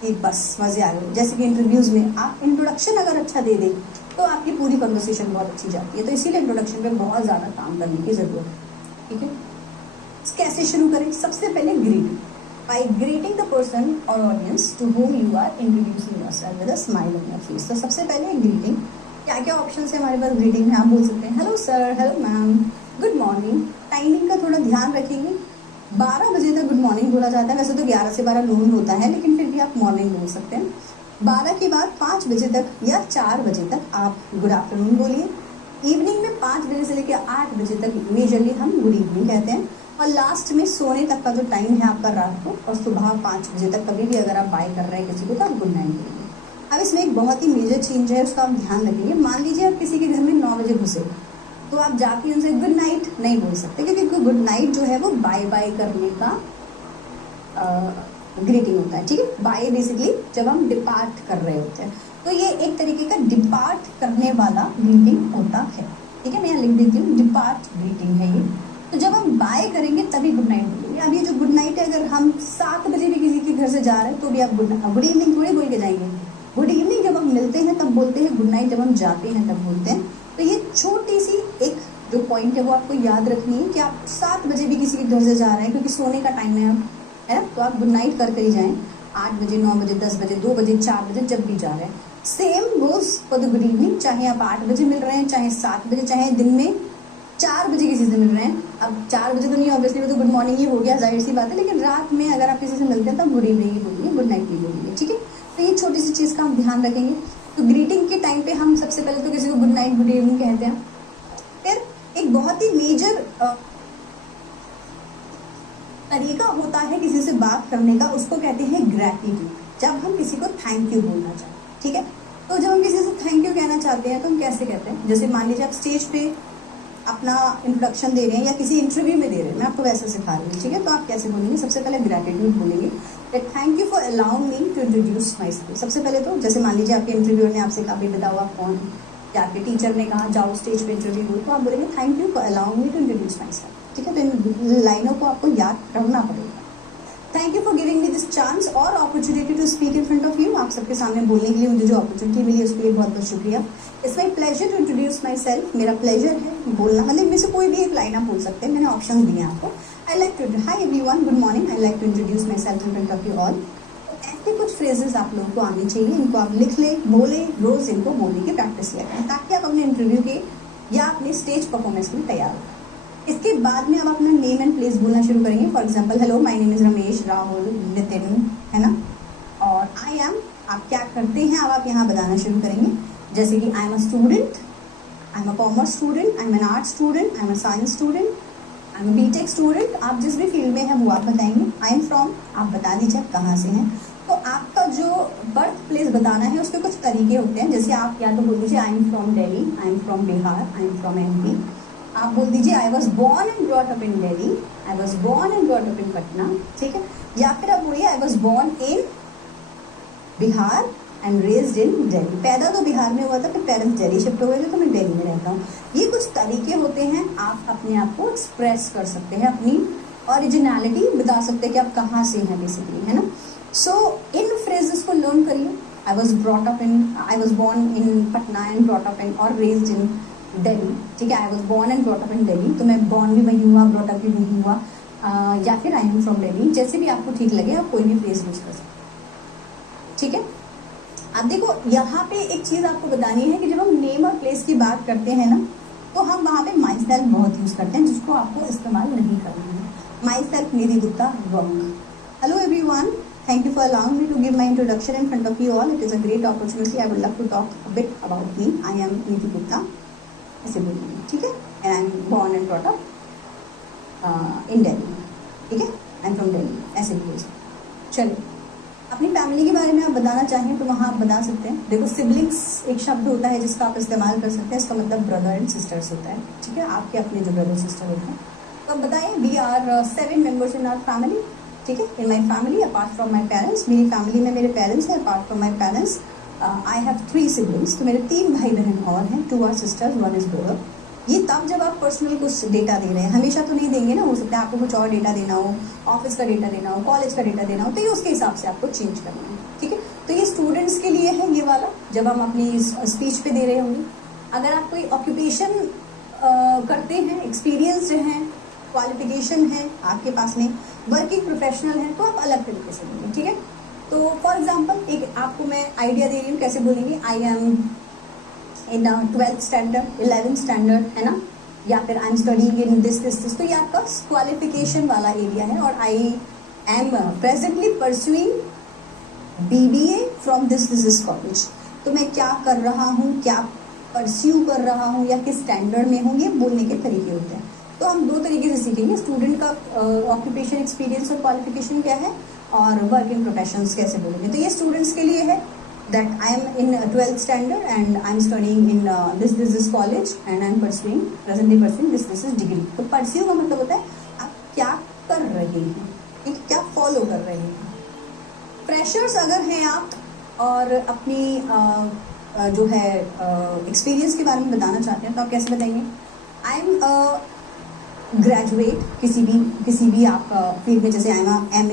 कि बस मज़े आ गए। जैसे कि इंटरव्यूज़ में आप इंट्रोडक्शन अगर अच्छा दे दें तो आपकी पूरी कन्वर्सेशन बहुत अच्छी जाती है। तो इसीलिए इंट्रोडक्शन पे बहुत ज़्यादा काम करने की ज़रूरत है। ठीक है, कैसे शुरू करें? सबसे पहले greeting, by greeting the person और audience to whom you are introducing yourself with a smile on your face. तो सबसे पहले ग्रीटिंग, क्या क्या ऑप्शन है हमारे पास ग्रीटिंग में? आप बोल सकते हैं hello sir, hello ma'am, good morning. Timing का थोड़ा ध्यान रखेंगे, 12 बजे तक गुड मॉर्निंग बोला जाता है, वैसे तो 11 से 12 नून होता है, लेकिन फिर भी आप मॉर्निंग बोल सकते हैं। 12 के बाद 5 बजे तक या 4 बजे तक आप गुड आफ्टरनून बोलिए। इवनिंग में 5 बजे से लेकर 8 बजे तक मेजरली हम गुड इवनिंग कहते हैं। और लास्ट में सोने तक का जो टाइम है आपका रात को, और सुबह 5 बजे तक कभी भी अगर आप बाय कर रहे हैं किसी को तो आप गुड नाइट बोलिए। अब इसमें एक बहुत ही मेजर चेंज है, उसका आप ध्यान रखिए। मान लीजिए आप किसी के घर में 9 बजे घुसे, तो आप जाके उनसे गुड नाइट नहीं बोल सकते, क्योंकि गुड नाइट जो है वो बाय बाय करने का ग्रीटिंग होता है। ठीक है, बाय बेसिकली जब हम डिपार्ट कर रहे होते हैं, तो ये एक तरीके का डिपार्ट करने वाला ग्रीटिंग होता है। ठीक है, मैं यहाँ लिख देती हूँ, डिपार्ट ग्रीटिंग है ये। तो जब हम बाय करेंगे तभी गुड नाइट बोलेंगे। अब ये जो गुड नाइट है, अगर हम 7 बजे भी किसी के घर से जा रहे हैं तो भी आप गुड इवनिंग थोड़ी बोल के जाएंगे। गुड इवनिंग जब हम मिलते हैं तब बोलते हैं, गुड नाइट जब हम जाते हैं तब बोलते हैं। तो ये छोटी सी एक जो पॉइंट है वो आपको याद रखनी है कि आप 7 बजे भी किसी के घर से जा रहे हैं, क्योंकि सोने का टाइम है ना, तो आप गुड नाइट कर ही जाएं। 8 बजे, 9 बजे, 10 बजे, 2 बजे, 4 बजे, जब भी जा रहे हैं। Same goes for the good evening, चाहे आप 8 बजे मिल रहे हैं, चाहे 7 बजे, चाहे दिन में 4 बजे किसी से मिल रहे हैं। अब 4 बजे तो नहीं, ऑब्वियसली वो तो गुड मॉर्निंग ही हो गया, जाहिर सी बात है, लेकिन रात में अगर आप किसी से मिलते हैं तब गुड इवनिंग ही बोलिए, गुड नाइट नहीं बोलिए। ठीक है, तो ये छोटी सी चीज़ का हम ध्यान रखेंगे। तो ग्रीटिंग के टाइम पे हम सबसे पहले तो किसी को गुड नाइट, गुड इवनिंग कहते हैं। फिर एक बहुत ही मेजर तरीका होता है किसी से बात करने का, उसको कहते हैं ग्रैटिट्यूड, जब हम किसी को थैंक यू बोलना चाहते हैं। ठीक है, तो जब हम किसी से थैंक यू कहना चाहते हैं तो हम कैसे कहते हैं? जैसे मान लीजिए आप स्टेज पे अपना इंट्रोडक्शन दे रहे हैं या किसी इंटरव्यू में दे रहे हैं, मैं आपको वैसा सिखा रही हूँ, ठीक है। तो आप कैसे बोलेंगे, सबसे पहले ग्रेटिट्यूड बोलेंगे, thank you for allowing me to introduce myself. सबसे पहले तो जैसे मान लीजिए आपके इंटरव्यूअर ने आपसे कहा बताओ आप कौन, या आपके टीचर ने कहा जाओ स्टेज पे इंटरव्यू हो, तो आप बोलेंगे thank you for allowing me to introduce myself, ठीक है। तो इन लाइनों को आपको याद करना पड़ेगा। Thank you for giving me this chance और opportunity to speak in front of you. आप सबके सामने बोलने के लिए मुझे जो अपॉर्चुनिटी मिली उसके लिए बहुत बहुत शुक्रिया। It's my pleasure to introduce myself. मेरा प्लेजर है बोलना, मतलब इनमें से कोई भी एक लाइन आप बोल सकते हैं, मैंने ऑप्शन दिए हैं आपको। I like to, hi everyone, good morning, I like to introduce myself in front of you all. ऐसे कुछ फ्रेजेस आप लोगों को आनी चाहिए, इनको आप लिख लें, बोलें, रोज इनको बोलने की प्रैक्टिस किया करें ताकि आप अपने इंटरव्यू के या अपने स्टेज परफॉर्मेंस में तैयार हो। इसके बाद में आप अपना नेम एंड प्लेस बोलना शुरू करेंगे। For example, hello my name is Ramesh, Rahul, Nitin, है ना, और आई एम, आप क्या करते हैं अब आप यहाँ बताना शुरू करेंगे। जैसे कि I am a student, I am a commerce student, I am an art student, I am a science student, I am BTech student. आप जिस भी फील्ड में हैं वो आप बताएंगे। आई एम फ्रॉम, आप बता दीजिए आप कहाँ से हैं। तो आपका जो बर्थ प्लेस बताना है उसके कुछ तरीके होते हैं। जैसे आप या तो बोल दीजिए I am from Delhi, I am from Bihar, I am from MP. आप बोल दीजिए I was born and brought up in Delhi, I was born and brought up in Patna, ठीक है। या फिर आप बोलिए I was born in Bihar and raised in Delhi. पैदा तो बिहार में हुआ था, फिर पेरेंट्स दिल्ली शिफ्ट हो गए थे, तो मैं दिल्ली में रहता हूँ। ये कुछ तरीके होते हैं, आप अपने आप को एक्सप्रेस कर सकते हैं, अपनी ओरिजिनलिटी बता सकते हैं कि आप कहाँ से हैं बेसिकली, है ना। सो इन फ्रेजेस को लर्न करिए। I was brought up in, I was born in Patna and brought up in और रेज्ड इन दिल्ली, ठीक है। I was born and brought up in Delhi, तो मैं बॉर्न भी वहीं हुआ, ब्रॉट अप भी वहीं हुआ, या फिर आई एम फ्रॉम दिल्ली, जैसे भी आपको ठीक लगे आप कोई भी फ्रेज यूज कर सकते हैं, ठीक है। अब देखो यहाँ पे एक चीज आपको बतानी है कि जब हम नेम और प्लेस की बात करते हैं ना, तो हम वहाँ पे माई सेल्फ बहुत यूज करते हैं, जिसको आपको इस्तेमाल नहीं करना है। My self, Nidhi Gupta, wrong. Hello everyone, thank you for allowing me to give my introduction in front of you all. It is a great opportunity. I would love to talk a bit about me. I am Nidhi Gupta. ऐसे बोलिए, ठीक है। And I am born and brought up in Delhi, ठीक है। I am from Delhi, ऐसे बोलिए। चलिए, अपनी फैमिली के बारे में आप बताना चाहें तो वहाँ आप बता सकते हैं। देखो, सिबलिंग्स एक शब्द होता है जिसका आप इस्तेमाल कर सकते हैं, इसका मतलब ब्रदर एंड सिस्टर्स होता है, ठीक है। आपके अपने जो ब्रदर सिस्टर होते हैं, तो आप बताएं we are 7 members in our family, ठीक है। In my family apart from my parents, मेरी फैमिली में मेरे पेरेंट्स हैं, apart from my parents I have 3 siblings, तो मेरे 3 भाई बहन और हैं, 2 are sisters, 1 is brother। ये तब जब आप पर्सनल कुछ डेटा दे रहे हैं, हमेशा तो नहीं देंगे ना, हो सकता है आपको कुछ और डेटा देना हो, ऑफिस का डेटा देना हो, कॉलेज का डेटा देना हो, तो ये उसके हिसाब से आपको चेंज करना है, ठीक है। तो ये स्टूडेंट्स के लिए है ये वाला, जब हम अपनी स्पीच पे दे रहे होंगे। अगर आप कोई ऑक्यूपेशन करते हैं, एक्सपीरियंस्ड हैं, क्वालिफिकेशन है आपके पास में, वर्किंग प्रोफेशनल है, तो आप अलग तरीके से बोलेंगे, ठीक है। तो फॉर एग्जांपल एक आपको मैं आइडिया दे रही हूँ कैसे बोलेंगे। I M in 12th standard, 11th standard, है ना, या फिर I am studying in this this this, तो ये आपका क्वालिफिकेशन वाला एरिया है। और I M presently pursuing BBA from this this college, तो मैं क्या कर रहा हूँ, क्या परस्यू कर रहा हूँ, या किस स्टैंडर्ड में हूँ, ये बोलने के तरीके होते हैं। तो हम 2 तरीके से सीखेंगे, स्टूडेंट का ऑक्यूपेशन एक्सपीरियंस और क्वालिफिकेशन क्या है, और वर्किंग प्रोफेशंस कैसे बोलेंगे। तो ये स्टूडेंट्स के लिए है, that I am in 12th standard and I am studying in this college and I am pursuing, presently pursuing this degree. तो परस्यू का मतलब होता है आप क्या कर रहे हैं, क्या फॉलो कर रहे हैं। फ्रेशर्स अगर हैं आप और अपनी जो है एक्सपीरियंस के बारे में बताना चाहते हैं, तो आप कैसे बताएंगे। आई एम ग्रेजुएट, किसी भी आप फील्ड में, जैसे आई एम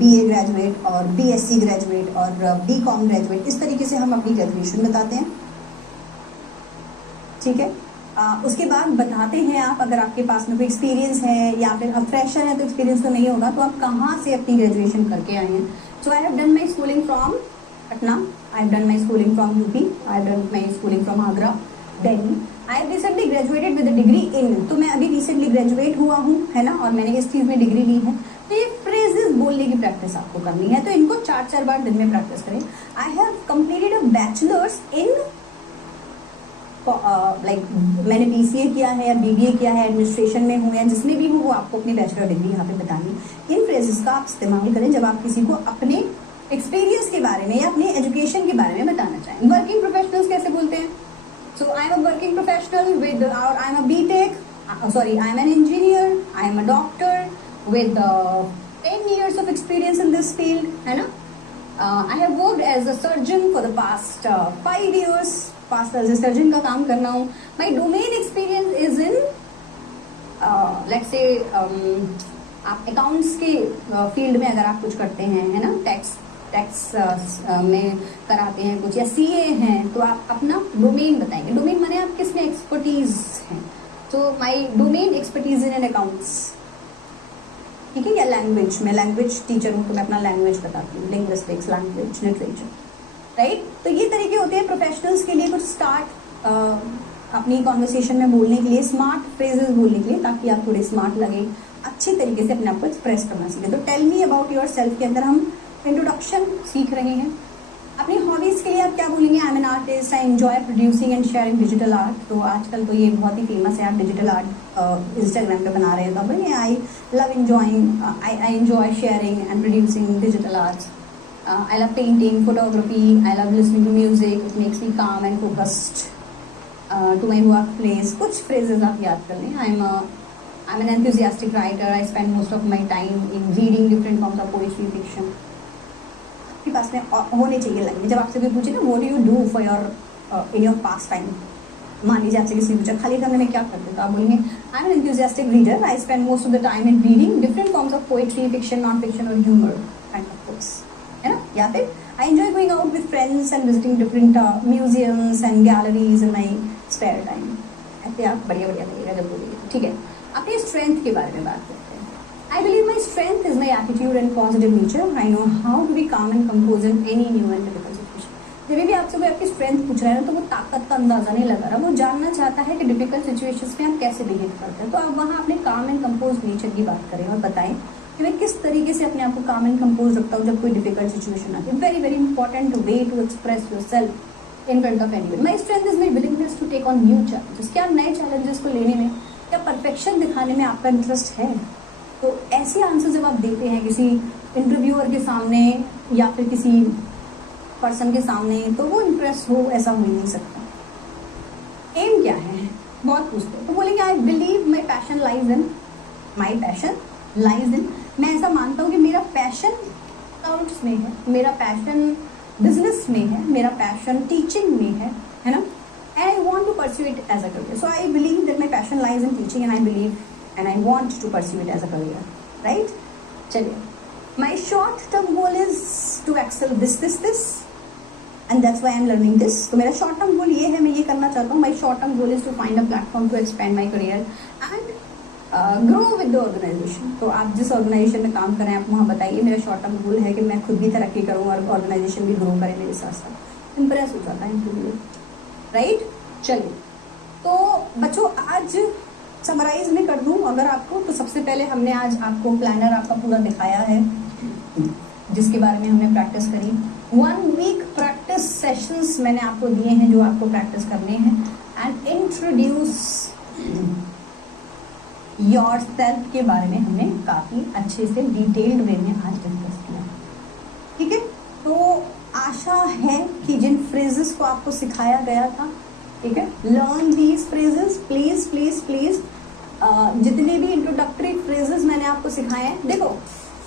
BA ग्रेजुएट और BSc ग्रेजुएट और BCom ग्रेजुएट, इस तरीके से हम अपनी ग्रेजुएशन बताते हैं, ठीक है। उसके बाद बताते हैं आप, अगर आपके पास में कोई एक्सपीरियंस है या फिर आप फ्रेशर हैं तो एक्सपीरियंस तो नहीं होगा, तो आप कहाँ से अपनी ग्रेजुएशन करके आए हैं। So I have done my schooling from Patna, I have done my schooling from UP, I have done my schooling from Agra, Delhi. I have recently graduated with degree in, तो मैं अभी रिसेंटली ग्रेजुएट हुआ हूँ, है ना, और मैंने इस चीज़ में डिग्री ली है। तो ये फ्रेजेस बोलने की प्रैक्टिस आपको करनी है, तो इनको 4-4 बार दिन में प्रैक्टिस करें। I have completed a bachelors in like मैंने BCA किया है या BBA किया है, एडमिनिस्ट्रेशन में हूँ या जिसमें भी हूँ, वो आपको अपनी बैचलर डिग्री यहाँ पे बतानी। इन फ्रेजेस का आप इस्तेमाल करें जब आप किसी को अपने एक्सपीरियंस के बारे में या अपने एजुकेशन के बारे में बताना चाहें। वर्किंग प्रोफेशनल्स कैसे बोलते हैं। So I am a working professional with, और I am a BTech I am an engineer, I am a doctor with 10 years of experience in this field, है ना. I have worked as a surgeon for the past 5 years. past as a surgeon का काम करना हूँ. My domain experience is in let's say आप accounts के field में अगर आप कुछ करते हैं, है ना, टैक्स में कराते हैं कुछ, या सीए हैं, तो आप अपना डोमेन बताएंगे. डोमेन माने आप किस में एक्सपर्टीज हैं. तो my domain expertise in accounts, ठीक है. या लैंग्वेज, मैं लैंग्वेज टीचर हूँ तो मैं अपना लैंग्वेज बताती हूँ, लिंग्विस्टिक्स, लैंग्वेज, लिटरेचर, राइट. तो ये तरीके होते हैं प्रोफेशनल्स के लिए कुछ स्टार्ट अपनी कॉन्वर्सेशन में बोलने के लिए, स्मार्ट फ्रेजेस बोलने के लिए, ताकि आप थोड़े स्मार्ट लगे, अच्छी तरीके से अपने आप को एक्सप्रेस करना सीखें. तो tell me about yourself के अंदर हम इंट्रोडक्शन सीख रहे हैं. अपनी हॉबीज के लिए आप क्या बोलेंगे? I am an artist, I enjoy producing and sharing digital art. तो आजकल तो ये बहुत ही फेमस है, आप डिजिटल आर्ट इंस्टाग्राम पे बना रहे हैं, तो बोलेंगे I love enjoying, I enjoy sharing and producing digital arts. I love painting, photography, I love listening to music, it makes me calm and focused to my work place. कुछ phrases आप याद कर लें. I am an enthusiastic writer, I spend most of my time in reading different forms of poetry, fiction. आपके पास में होने चाहिए लैंग्वेज. जब आपसे कोई पूछे ना what do you do for your in your pass time, मान लीजिए आपसे किसी ने पूछा खाली समय में क्या करते हो, तो आप बोलेंगे I am an enthusiastic reader, I spend most of the time in reading different forms of poetry, fiction, non fiction और ह्यूमर काइंड ऑफ बुक्स, है ना. या फिर I enjoy going out with friends and visiting different museums and galleries in my spare time. ऐसे आप बढ़िया बढ़िया लगेगा जब बोलिए, ठीक है. अपनी स्ट्रेंथ के बारे में बात करते हैं. I believe my strength is my attitude and positive nature. I know how to be calm and composed in any new and difficult situation. जब भी आपसे कोई आपकी स्ट्रेंथ पूछ रहा है ना, तो वो ताकत का अंदाजा नहीं लगा रहा, वो जानना चाहता है कि डिफिकल्ट सिचुएशंस में आप कैसे बिहेव करते हैं. तो आप वहाँ अपने काम एंड कंपोज नेचर की बात करें और बताएं कि मैं किस तरीके से अपने आप को काम एंड कंपोज रखता हूँ जब कोई डिफिकल्ट सिचुएशन आती है. Very very important way to express yourself in front of anyone. My strength is my willingness to take on new challenges. क्या नए चैलेंजेस को लेने में, क्या परफेक्शन दिखाने में आपका इंटरेस्ट है? तो ऐसे आंसर जब आप देते हैं किसी इंटरव्यूअर के सामने या फिर किसी पर्सन के सामने, तो वो इम्प्रेस हो, ऐसा हो ही नहीं सकता. एम क्या है बहुत पूछते हैं, तो बोलेंगे I believe my passion lies in, my passion lies इन, मैं ऐसा मानता हूँ कि मेरा पैशन अकाउंट्स में है, मेरा पैशन बिजनेस में है, मेरा पैशन टीचिंग में है ना. And I want to pursue it as a career. So I believe that my passion lies in teaching and I believe and I want to pursue it as a career, right? चलिए, my short term goal is to excel this and that's why I'm learning this. तो मेरा short term goal ये है, मैं ये करना चाहता हूँ. My short term goal is to find a platform to expand my career and grow with the organization. तो आप जिस ऑर्गेनाइजेशन में काम कर रहे हैं आप वहाँ बताइए. मेरा शॉर्ट टर्म गोल है कि मैं खुद भी तरक्की करूँ और ऑर्गेनाइजेशन भी ग्रो करे मेरे साथ साथ. इम्प्रेस हो जाता है इंटरव्यू, राइट. चलिए, तो बच्चों आज समराइज में कर दूं अगर आपको, तो सबसे पहले हमने आज आपको प्लानर आपका पूरा दिखाया है जिसके बारे में हमने प्रैक्टिस करी. 1 वीक प्रैक्टिस सेशंस मैंने आपको दिए हैं जो आपको प्रैक्टिस करने हैं. एंड इंट्रोड्यूस योर सेल्फ के बारे में हमने काफ़ी अच्छे से डिटेल्ड वे में आज डिस्कस किया, ठीक है. तो आशा है कि जिन फ्रेजेस को आपको सिखाया गया था, ठीक है, learn these phrases please please please. जितने भी इंट्रोडक्टरी फ्रेजेस मैंने आपको सिखाए हैं, देखो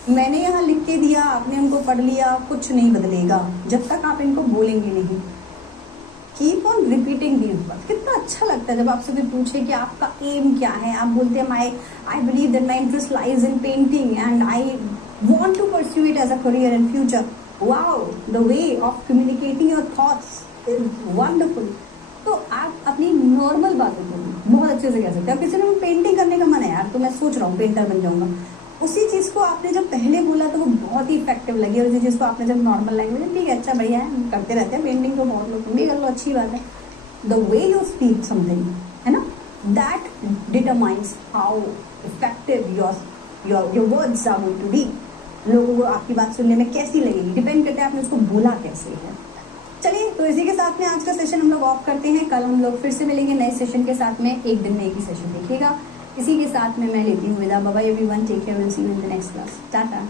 मैंने यहाँ लिख के दिया, आपने उनको पढ़ लिया, कुछ नहीं बदलेगा जब तक आप इनको बोलेंगे नहीं. Keep on repeating these words. कितना अच्छा लगता है जब आपसे कोई पूछे कि आपका एम क्या है, आप बोलते हैं I believe that my interest lies in painting and I want to pursue it as a career in future. Wow, the way of communicating your thoughts is wonderful. तो आप अपनी नॉर्मल बातें बोलिए, बहुत अच्छे से कह सकते हैं. किसी ने पेंटिंग करने का मन है यार, तो मैं सोच रहा हूँ पेंटर बन जाऊंगा, उसी चीज़ को आपने जब पहले बोला तो वो बहुत ही इफेक्टिव लगी. और उसी चीज़ को आपने जब नॉर्मल लैंग्वेज, ठीक है अच्छा बढ़िया है, करते रहते हैं पेंटिंग, तो बहुत लोग भी कर लो, अच्छी बात है. The way you speak something, है ना, that determines how effective your words are going to be. लोगों को आपकी बात सुनने में कैसी लगेगी, डिपेंड करता है आपने उसको बोला कैसे है. चलिए, तो इसी के साथ में आज का सेशन हम लोग ऑफ करते हैं. कल हम लोग फिर से मिलेंगे नए सेशन के साथ में. एक दिन में एक ही सेशन देखिएगा. इसी के साथ में मैं लेती हूँ विदा. Bye bye everyone, take care, will see you in the next class. Tata.